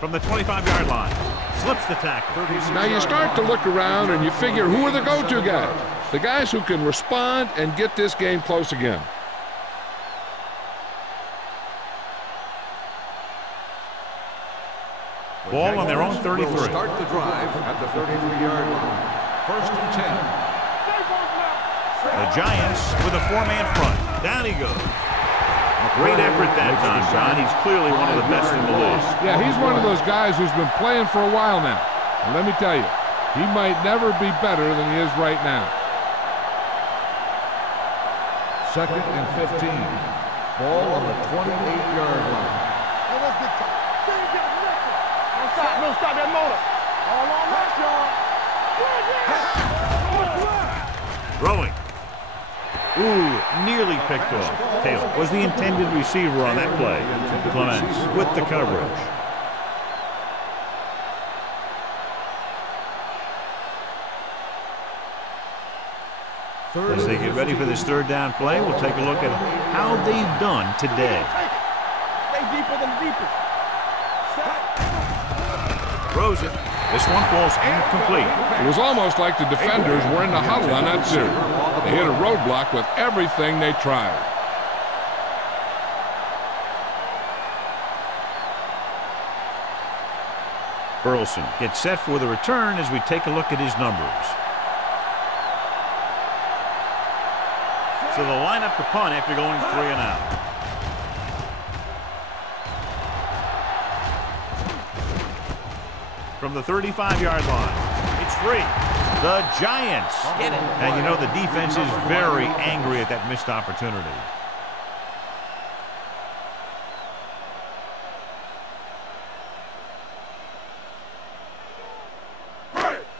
From the 25-yard line, slips the tackle. Now you start to look around and you figure, who are the go-to guys? The guys who can respond and get this game close again. Ball on their own 33. Will start the drive at the 33-yard line. First and 10. The Giants with a four-man front. Down he goes. Great effort that time, John. He's clearly one of the best in the league. Yeah, he's one of those guys who's been playing for a while now. And let me tell you, he might never be better than he is right now. Second and 15. Ball on the 28-yard line. Don't stop that motor. All on that, y'all. Throwing. Ooh, nearly picked off. Taylor was the intended receiver on that play. Clements with the coverage. As they get ready for this third down play, we'll take a look at how they've done today. Stay deeper than the deepest. Throws it. This one falls incomplete. It was almost like the defenders were in the huddle on that series. They hit a roadblock with everything they tried. Burleson gets set for the return as we take a look at his numbers. So they'll line up the punt after going 3 and out. From the 35-yard line, it's free. The Giants get it. And you know the defense is very angry at that missed opportunity.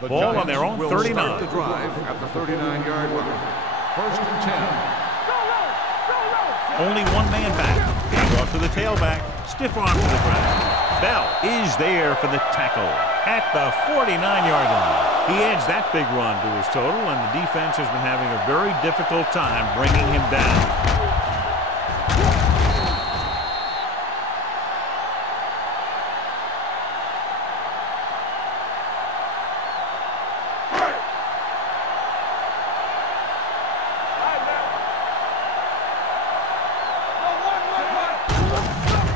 Ball on their own 39. Start the drive at the 39-yard line. First and 10. Only one man back. Hand off to the tailback. Stiff arm to the ground. Bell is there for the tackle at the 49-yard line. He adds that big run to his total, and the defense has been having a very difficult time bringing him down.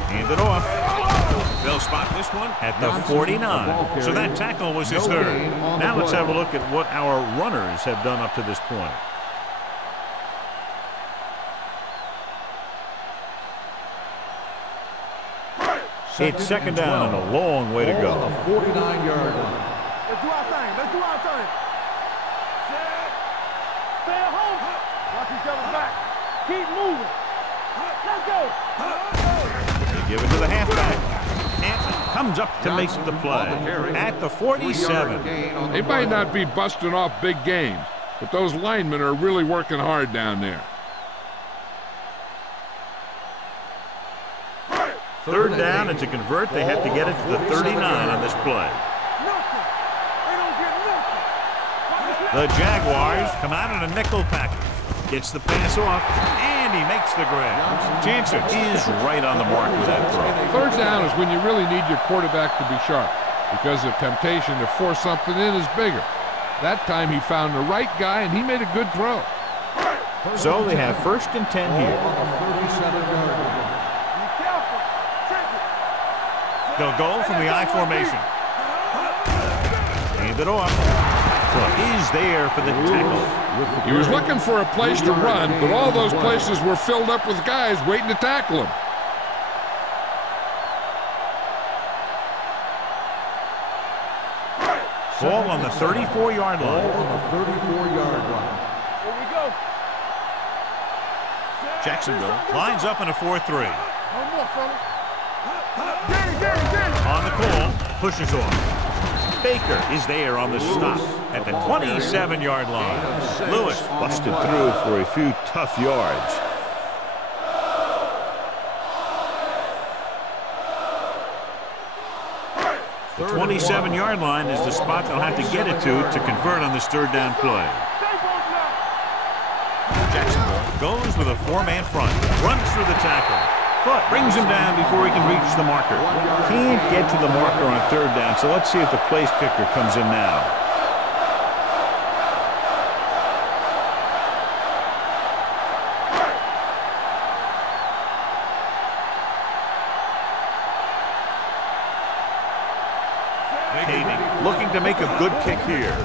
Hand it off. They'll spot this one at the 49. So that tackle was his third. Now let's have a look at what our runners have done up to this point. It's second down and a long way to go. 49-yard line. Let's do our thing. Let's do our thing. Stay at home. Watch each other's back. Keep moving. Let's go. They give it to the halfback. Hampton comes up to make the play at the 47. They might not be busting off big games, but those linemen are really working hard down there. Third down, and to convert, they have to get it to the 39 on this play. The Jaguars come out in a nickel package. Gets the pass off, and he makes the grab. Jansen is right on the mark with that throw. Third down is when you really need your quarterback to be sharp, because the temptation to force something in is bigger. That time he found the right guy, and he made a good throw. So they have first and 10 here. They'll go from the I formation. Hand it off. Is there for the tackle. He was looking for a place to run, but all those places were filled up with guys waiting to tackle him. Ball on the 34-yard line. Here we go. Jacksonville lines up in a 4-3. No more, fellas. Get it. On the call, pushes off. Baker is there on the stop at the 27-yard line. Lewis busted through for a few tough yards. The 27-yard line is the spot they'll have to get it to convert on this third down play. Jacksonville goes with a four-man front, runs through the tackle. Foot brings him down before he can reach the marker. Can't get to the marker on third down, so let's see if the place kicker comes in now. rotating, looking to make a good kick here.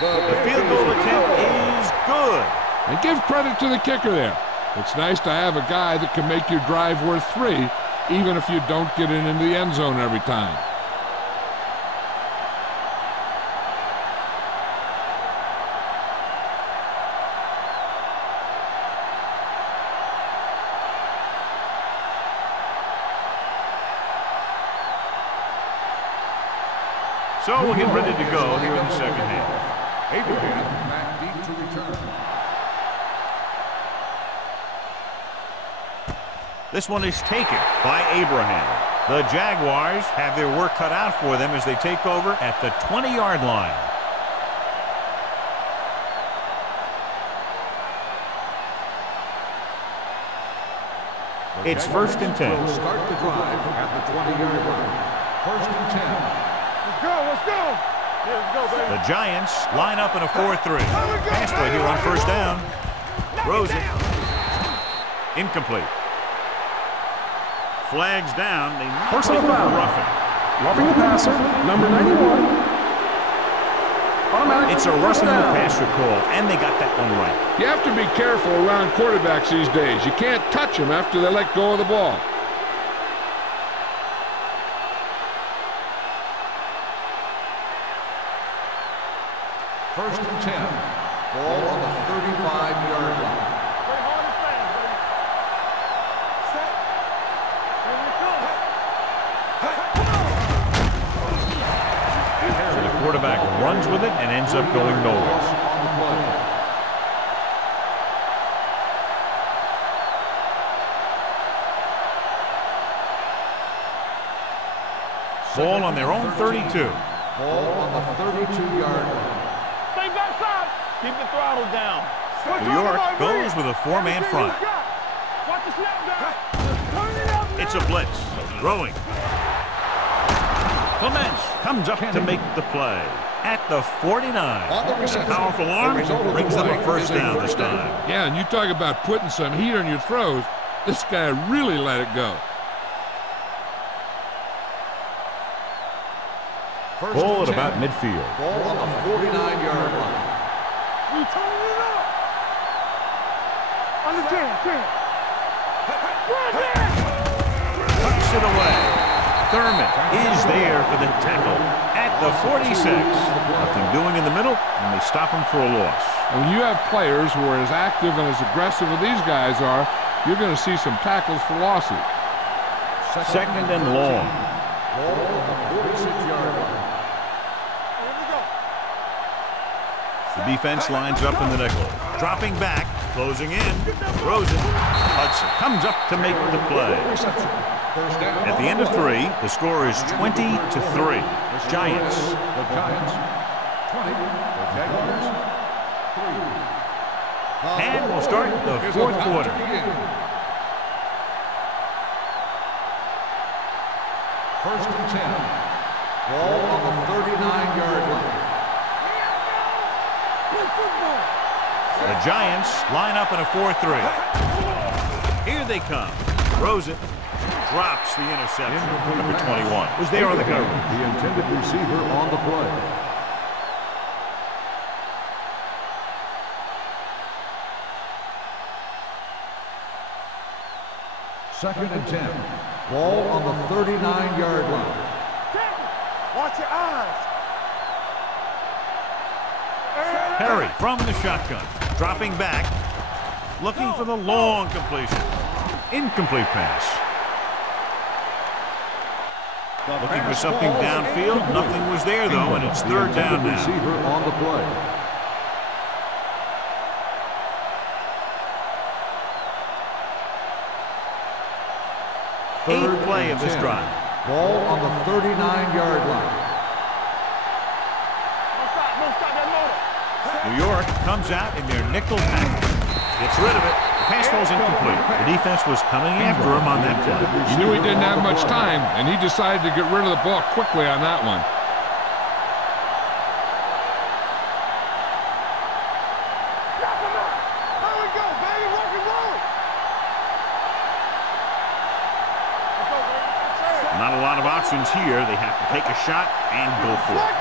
The field goal attempt is good. And give credit to the kicker there. It's nice to have a guy that can make your drive worth 3, even if you don't get it into the end zone every time. So we'll get ready to go here in the second half. Abraham back deep to return. This one is taken by Abraham. The Jaguars have their work cut out for them as they take over at the 20-yard line. It's 1st and 10. Will start the drive at the 20-yard line. 1st and 10. Let's go, let's go. Yeah, let's go, baby. The Giants line up in a 4-3. Pass play here on 1st down. Throws it. Incomplete. Flags down. They need Personal foul. roughing. Roughing the passer, number 91. Automatic. It's a roughing the passer call, and they got that one right. You have to be careful around quarterbacks these days. You can't touch them after they let go of the ball. First and 10. Ball on the 35-yard line. Play hard and fast, baby. Set. Here we go. So the quarterback runs with it and ends up going nowhere. On the play. Ball on their own 32. Ball on the 32-yard line. Stay backside. Keep the throttle down. New York goes with a 4-man front. Watch the snap down. Turn it up now. It's a blitz. Throwing. Clements comes up to make the play at the 49. Powerful arm brings them a 1st down this time. Yeah, and you talk about putting some heat on your throws. This guy really let it go. Ball at about midfield. Ball on the 49-yard line. We turn it up. On the 10. Tucks it away. Thurman is there for the tackle at the 46. Nothing doing in the middle, and they stop him for a loss. And when you have players who are as active and as aggressive as these guys are, you're going to see some tackles for losses. 2nd and long. Ball on the 46-yard line. The defense lines up in the nickel. Dropping back, closing in, throws it. Hudson comes up to make the play. At the end of 3, the score is 20-3. Giants. The Giants 20. The Jaguars 3. And we'll start the 4th quarter. First and 10. Ball on the 39-yard line. The Giants line up in a 4-3. Here they come. Throws it. Drops the interception. Number 21 was there on the cover. The intended receiver on the play. Second and 10. Ball on the 39-yard line. Watch your eyes. Perry from the shotgun. Dropping back. Looking for the long completion. Incomplete pass. Looking for something downfield. Nothing was there, though, and it's 3rd down now. Receiver on the play. Eighth play of this drive. Ball on the 39-yard line. Don't stop that motor. New York comes out in their nickel package. Gets rid of it. The pass ball's incomplete. The defense was coming after him on that play. He knew he didn't have much time, and he decided to get rid of the ball quickly on that one. Knock him out. There we go, baby. Rock and roll. Let's go, baby. Not a lot of options here. They have to take a shot and go for it.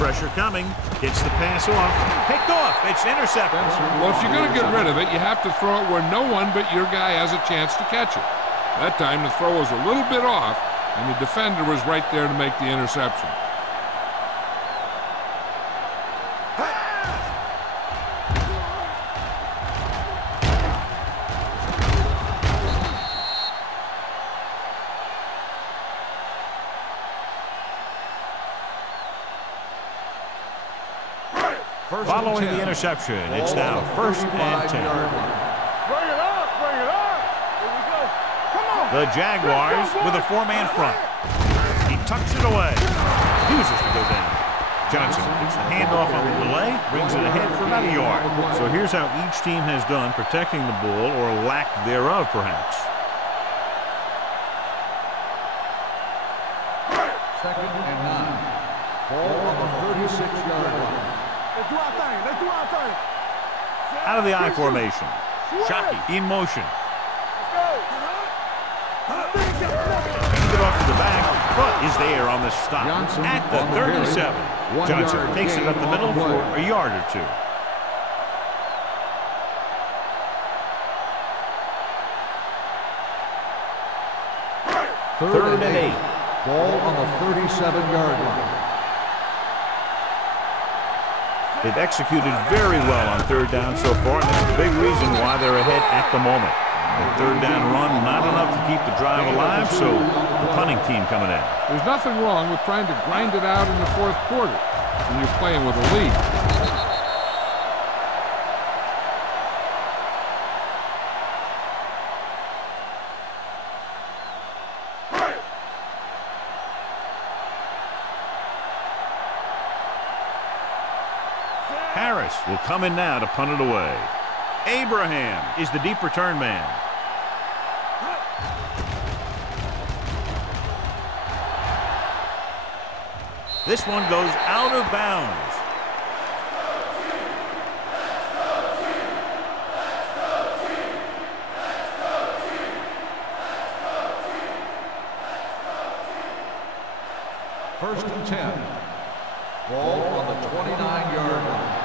Pressure coming. Gets the pass off. Picked off. It's intercepted. Well, if you're going to get rid of it, you have to throw it where no one but your guy has a chance to catch it. That time, the throw was a little bit off, and the defender was right there to make the interception. Following the interception, it's now 1st and 10. Bring it up, bring it up. Here we go. Come on. The Jaguars with a 4-man front. He tucks it away. Refuses to go down. Johnson gets the handoff on the delay, brings it ahead for about a yard. So here's how each team has done protecting the ball, or lack thereof, perhaps. 2nd and 9. Ball on the 36-yard line. Let's do our thing. Let's do our thing. Out of the I formation. Shockey in motion. It off to the back, but is there on the stop Johnson at the 37. Johnson takes it up the middle for a yard or two. Third and 8. Ball on the 37-yard line. They've executed very well on 3rd down so far, and that's a big reason why they're ahead at the moment. The 3rd down run, not enough to keep the drive alive, so the punting team coming in. There's nothing wrong with trying to grind it out in the 4th quarter when you're playing with a lead. Harris will come in now to punt it away. Abraham is the deep return man. This one goes out of bounds. First and 10. Ball on the 29-yard line.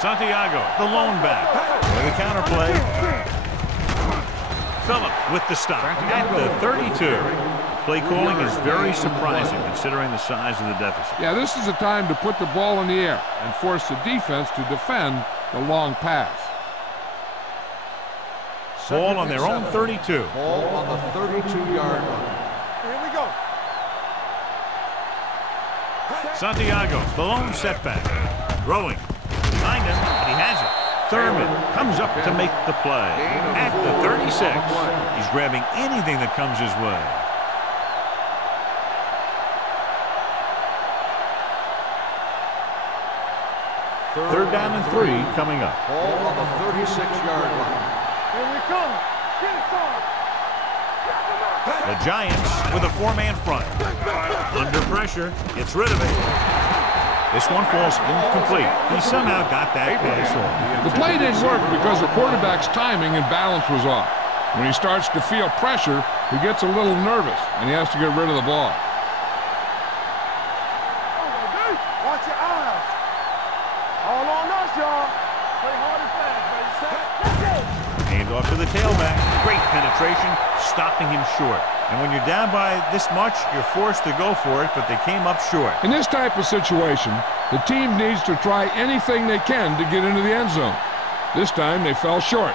Santiago, the lone back. With the counterplay. Phillip with the stop at the 32. Play calling is very surprising considering the size of the deficit. Yeah, this is a time to put the ball in the air and force the defense to defend the long pass. Ball on their own 32. Ball on the 32-yard line. Here we go. Santiago, the lone setback. Throwing. Behind him, but he has it. Thurman comes up to make the play. At the 36. He's grabbing anything that comes his way. Third down and 3 coming up. Ball on the 36-yard line. Here we come. Get it started. The Giants with a 4-man front. Under pressure, gets rid of it. This one falls incomplete. He somehow got that pass off. The play didn't work because the quarterback's timing and balance was off. When he starts to feel pressure, he gets a little nervous, and he has to get rid of the ball. Watch your eyes. All on us, y'all. Play hard and fast, baby. Let's go. Hand off to the tailback. Great penetration, stopping him short. And when you're down by this much, you're forced to go for it, but they came up short. In this type of situation, the team needs to try anything they can to get into the end zone. This time, they fell short.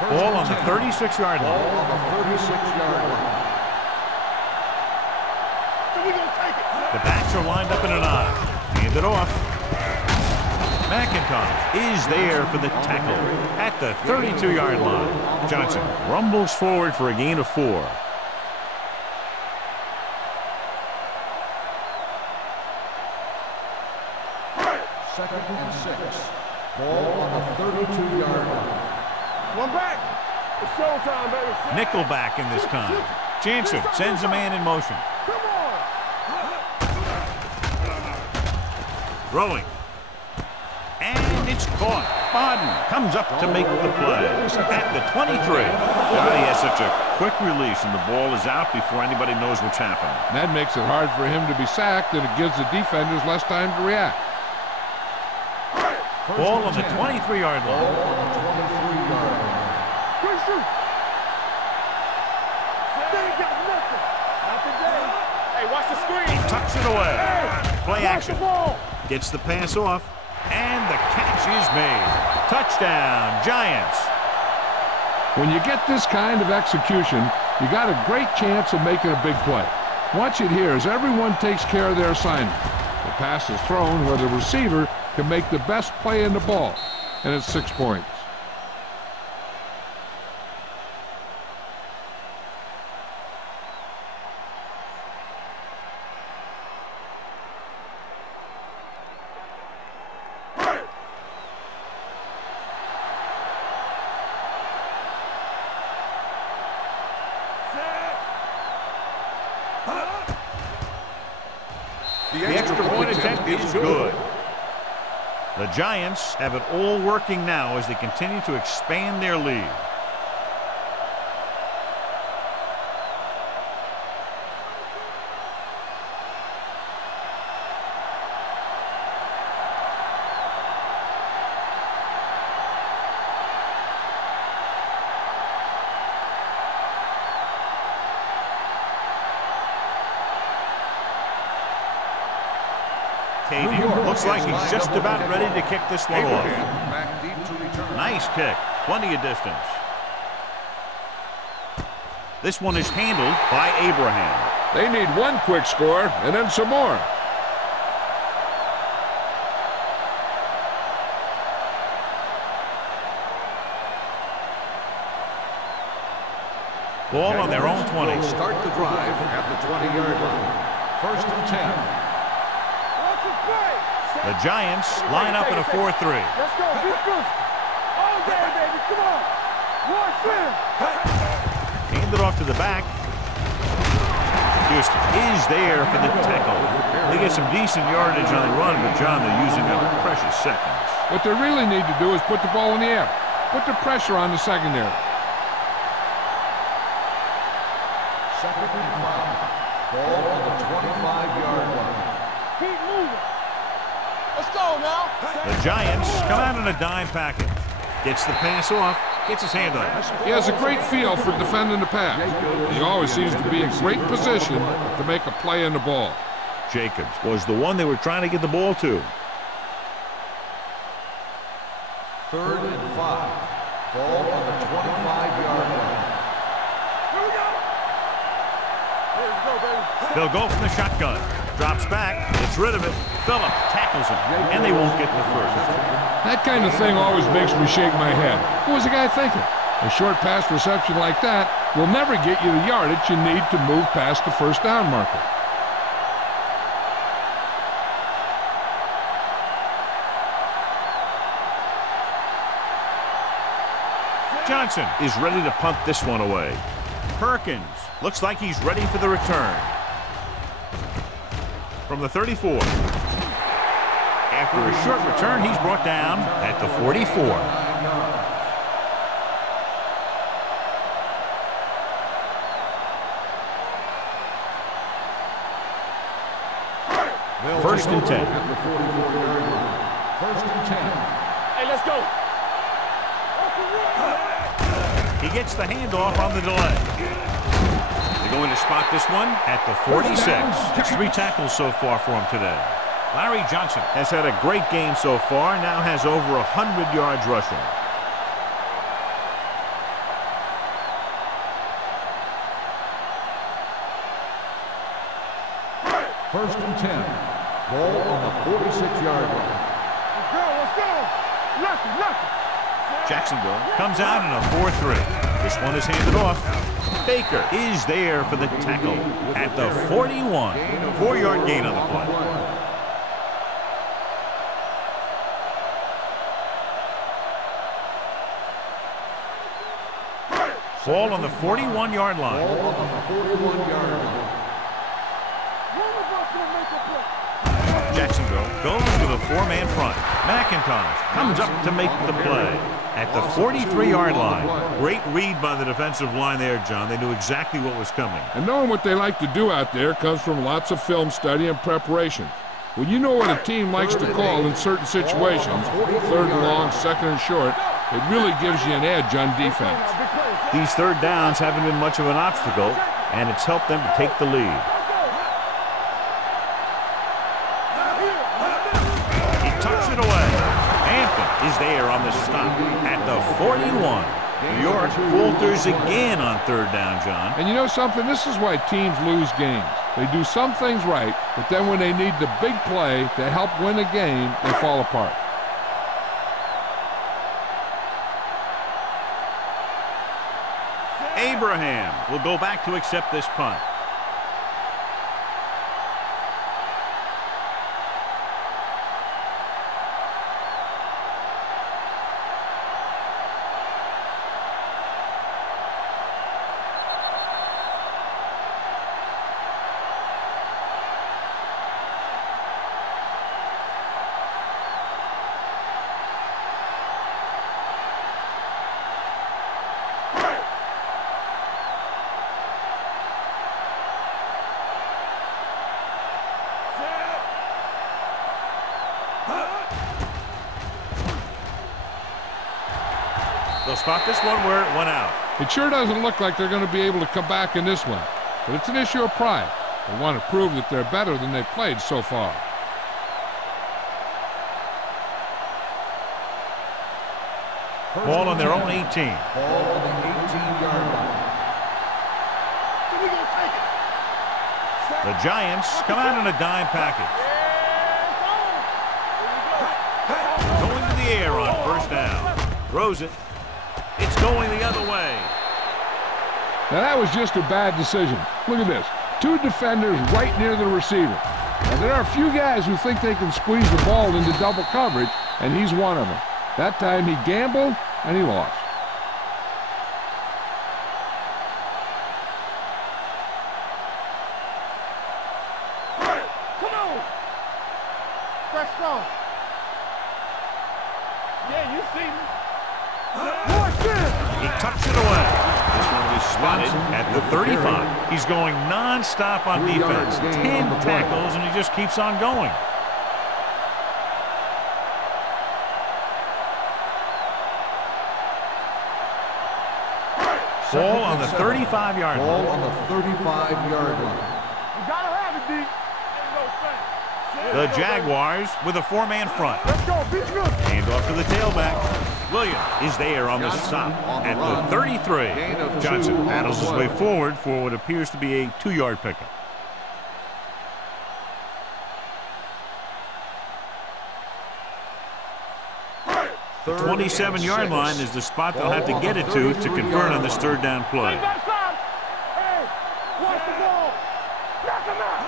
Ball on the 36-yard line. Ball on the 36-yard line. So we gonna take it. The backs are lined up in an I. Hand it off. McIntosh is there for the tackle at the 32-yard line. Johnson rumbles forward for a gain of 4. Second and 6. Ball on the 32-yard line. One back. It's showtime, baby. Nickelback in this time. Jansen sends a man in motion. Come on. Throwing. And It's caught. Bodden comes up to make the play at the 23. He has such a quick release, and the ball is out before anybody knows what's happened. That makes it hard for him to be sacked, and it gives the defenders less time to react. Ball on the 23-yard line. Ball on the 23-yard line. Good shoot. They ain't got nothing. Not today. Hey, watch the screen. He tucks it away. Play Watch the action. ball. Gets the pass off, and the catch is made. Touchdown, Giants. When you get this kind of execution, you got a great chance of making a big play. Watch it here as everyone takes care of their assignment. The pass is thrown where the receiver can make the best play in the ball, and it's 6 points. The extra point attempt is good. The Giants have it all working now as they continue to expand their lead. Looks like he's just about ready to kick this one off. Back deep to return. Nice kick. Plenty of distance. This one is handled by Abraham. They need one quick score and then some more. Ball on their own 20. Start the drive at the 20-yard line. 1st and 10. The Giants line up in a 4-3. Let's go, beat Bruce. Oh, yeah, baby, come on. One swim. Hand it off to the back. Houston is there for the tackle. They get some decent yardage on the run, but, John, they're using up precious seconds. What they really need to do is put the ball in the air. Put the pressure on the secondary. 2nd and 5. Ball on the 25-yard line. Keep moving. Let's go now. The Giants come out in a dime package. Gets the pass off. Gets his hand on it. He has a great feel for defending the pass. He always seems to be in great position to make a play on the ball. Jacobs was the one they were trying to get the ball to. 3rd and 5. Ball on the 25-yard line. Here we go. Here we go, baby. They'll go from the shotgun. Drops back, gets rid of it. Phillips tackles him, and they won't get the first. That kind of thing always makes me shake my head. What was the guy thinking? A short pass reception like that will never get you the yardage you need to move past the first down marker. Johnson is ready to punt this one away. Perkins looks like he's ready for the return. From the 34. After a short return, he's brought down at the 44. First and 10. At the 44-yard line. 1st and 10. Hey, let's go. He gets the handoff on the delay. They're going to spot this one at the 46. 3 tackles so far for him today. Larry Johnson has had a great game so far, now has over 100 yards rushing. First and 10. Ball on the 46-yard line. Let's go. Lucky. Jacksonville comes out in a 4-3. This one is handed off. Baker is there for the tackle at the 41. 4-yard gain on the play. Ball on the 41-yard line. Ball on the 41-yard line. One of us will make a play. Jacksonville goes with a four-man front. McIntosh comes up to make the play at the 43-yard line. Great read by the defensive line there, John. They knew exactly what was coming. And knowing what they like to do out there comes from lots of film study and preparation. When you know what a team likes to call in certain situations, third and long, second and short, it really gives you an edge on defense. These third downs haven't been much of an obstacle, and it's helped them to take the lead. He tucks it away. Hampton is there on the stop at the 41. New York falters again on third down, John. And you know something? This is why teams lose games. They do some things right, but then when they need the big play to help win a game, they fall apart. Abraham will go back to accept this punt. They'll spot this one where it went out. It sure doesn't look like they're going to be able to come back in this one, but it's an issue of pride. They want to prove that they're better than they've played so far. Ball on their own 18. Ball on the 18-yard line. The Giants come out in a dime package. Going to the air on first down. Throws it. It's going the other way. Now that was just a bad decision. Look at this. Two defenders right near the receiver. Now there are a few guys who think they can squeeze the ball into double coverage, and he's one of them. That time he gambled, and he lost. Come on. Fresh strong. Yeah, you see me. He tucks it away. This one was spotted at the 35. He's going non-stop on defense. 10 tackles, and he just keeps on going. Ball on the 35-yard line. Ball on the 35-yard line. You gotta have it, D. Ain't no thing. The Jaguars with a four-man front. Let's go, be good. Hand off to the tailback. Williams is there on the stop at the 33. Johnson battles his way forward for what appears to be a 2-yard pickup. The 27-yard line is the spot they'll have to get it to convert on this third down play. Hey, watch the ball. Knock him out.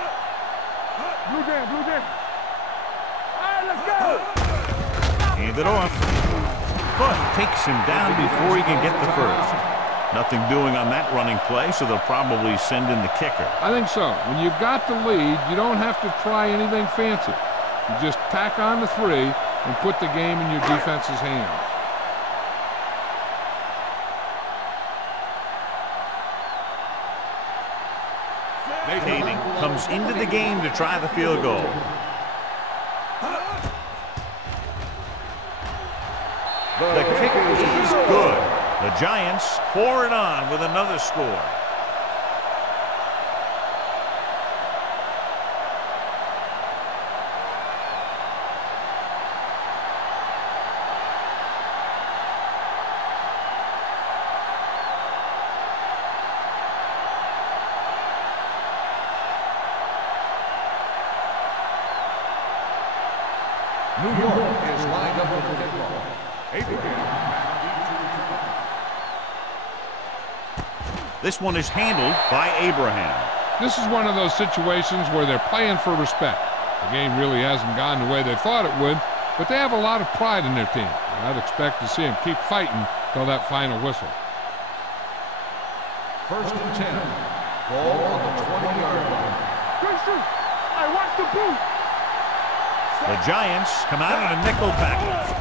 Blue jam, blue jam. All right, let's go. Hand it off. Foot takes him down before he can get the first. Nothing doing on that running play, so they'll probably send in the kicker. I think so. When you've got the lead, you don't have to try anything fancy. You just tack on the 3 and put the game in your defense's hands. Payton comes into the game to try the field goal. The kick is good. The Giants pour it on with another score. New York is lined up with the kickoff. Abraham. This one is handled by Abraham. This is one of those situations where they're playing for respect. The game really hasn't gone the way they thought it would, but they have a lot of pride in their team. And I'd expect to see them keep fighting till that final whistle. First and 10. Ball on the 20-yard line. Good shoot. Hey, watch the boot. The Giants come out in a nickel package.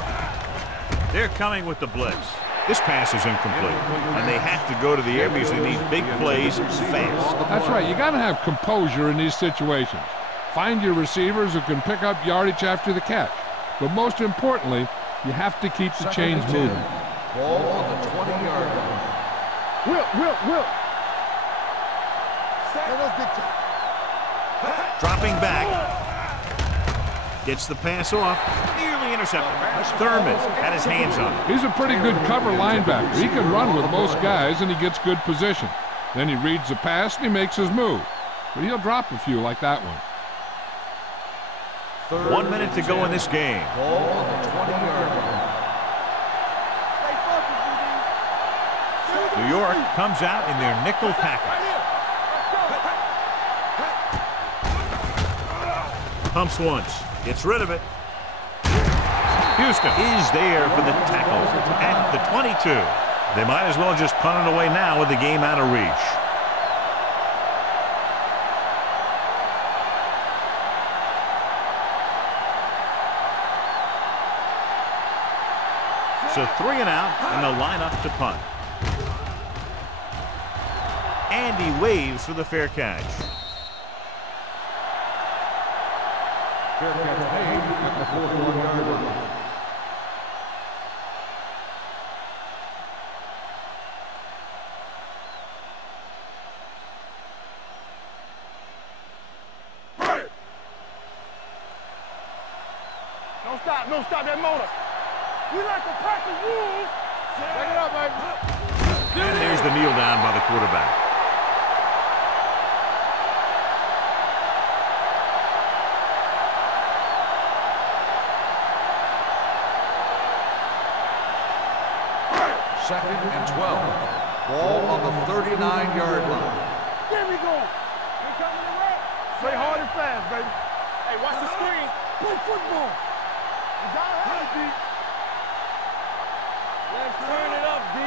They're coming with the blitz. This pass is incomplete, and they have to go to the air because they need big plays fast. That's right. You got to have composure in these situations. Find your receivers who can pick up yardage after the catch. But most importantly, you have to keep the chains moving. Ball on the 20-yard line. Will. Dropping back. Gets the pass off. Nearly intercepted. Thurman had his hands on it. He's a pretty good cover linebacker. He can run with most guys, and he gets good position. Then he reads the pass, and he makes his move. But he'll drop a few like that one. 1 minute to go in this game. Ball on the 20-yard line. New York comes out in their nickel package. Pumps once. Gets rid of it. Houston is there for the tackle at the 22. They might as well just punt it away now with the game out of reach. So 3 and out, and they'll line up to punt. And he waves for the fair catch. Fair catch made at the 41-yard line. Don't stop that motor. We like a pack of wolves. Bring it up, baby. And there's the kneel down by the quarterback. Second and 12. Ball on the 39-yard line. There we go. We coming to rap. Play hard and fast, baby. Hey, watch the screen. Play football. You gotta have it, D. Let's turn it up, D.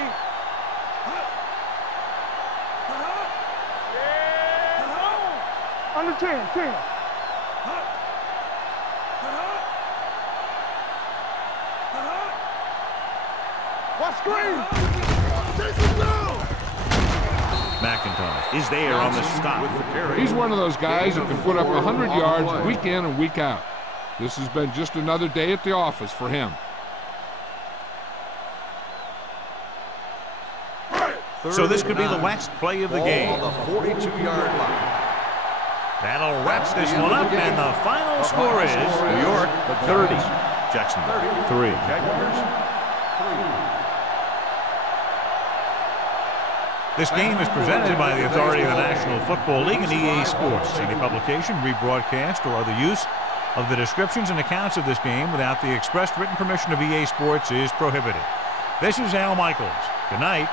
Yeah. Under 10. Watch screen. McIntosh is there on the stop. He's one of those guys who can put up 100 yards week in and week out. This has been just another day at the office for him. So this could be the last play of the game. On the 42-yard line. That'll wrap this one up, and the final score is New York 30, Jacksonville 3. This game is presented by the authority of the National Football League and EA Sports. Any publication, rebroadcast, or other use of the descriptions and accounts of this game without the expressed written permission of EA Sports is prohibited. This is Al Michaels. Good night.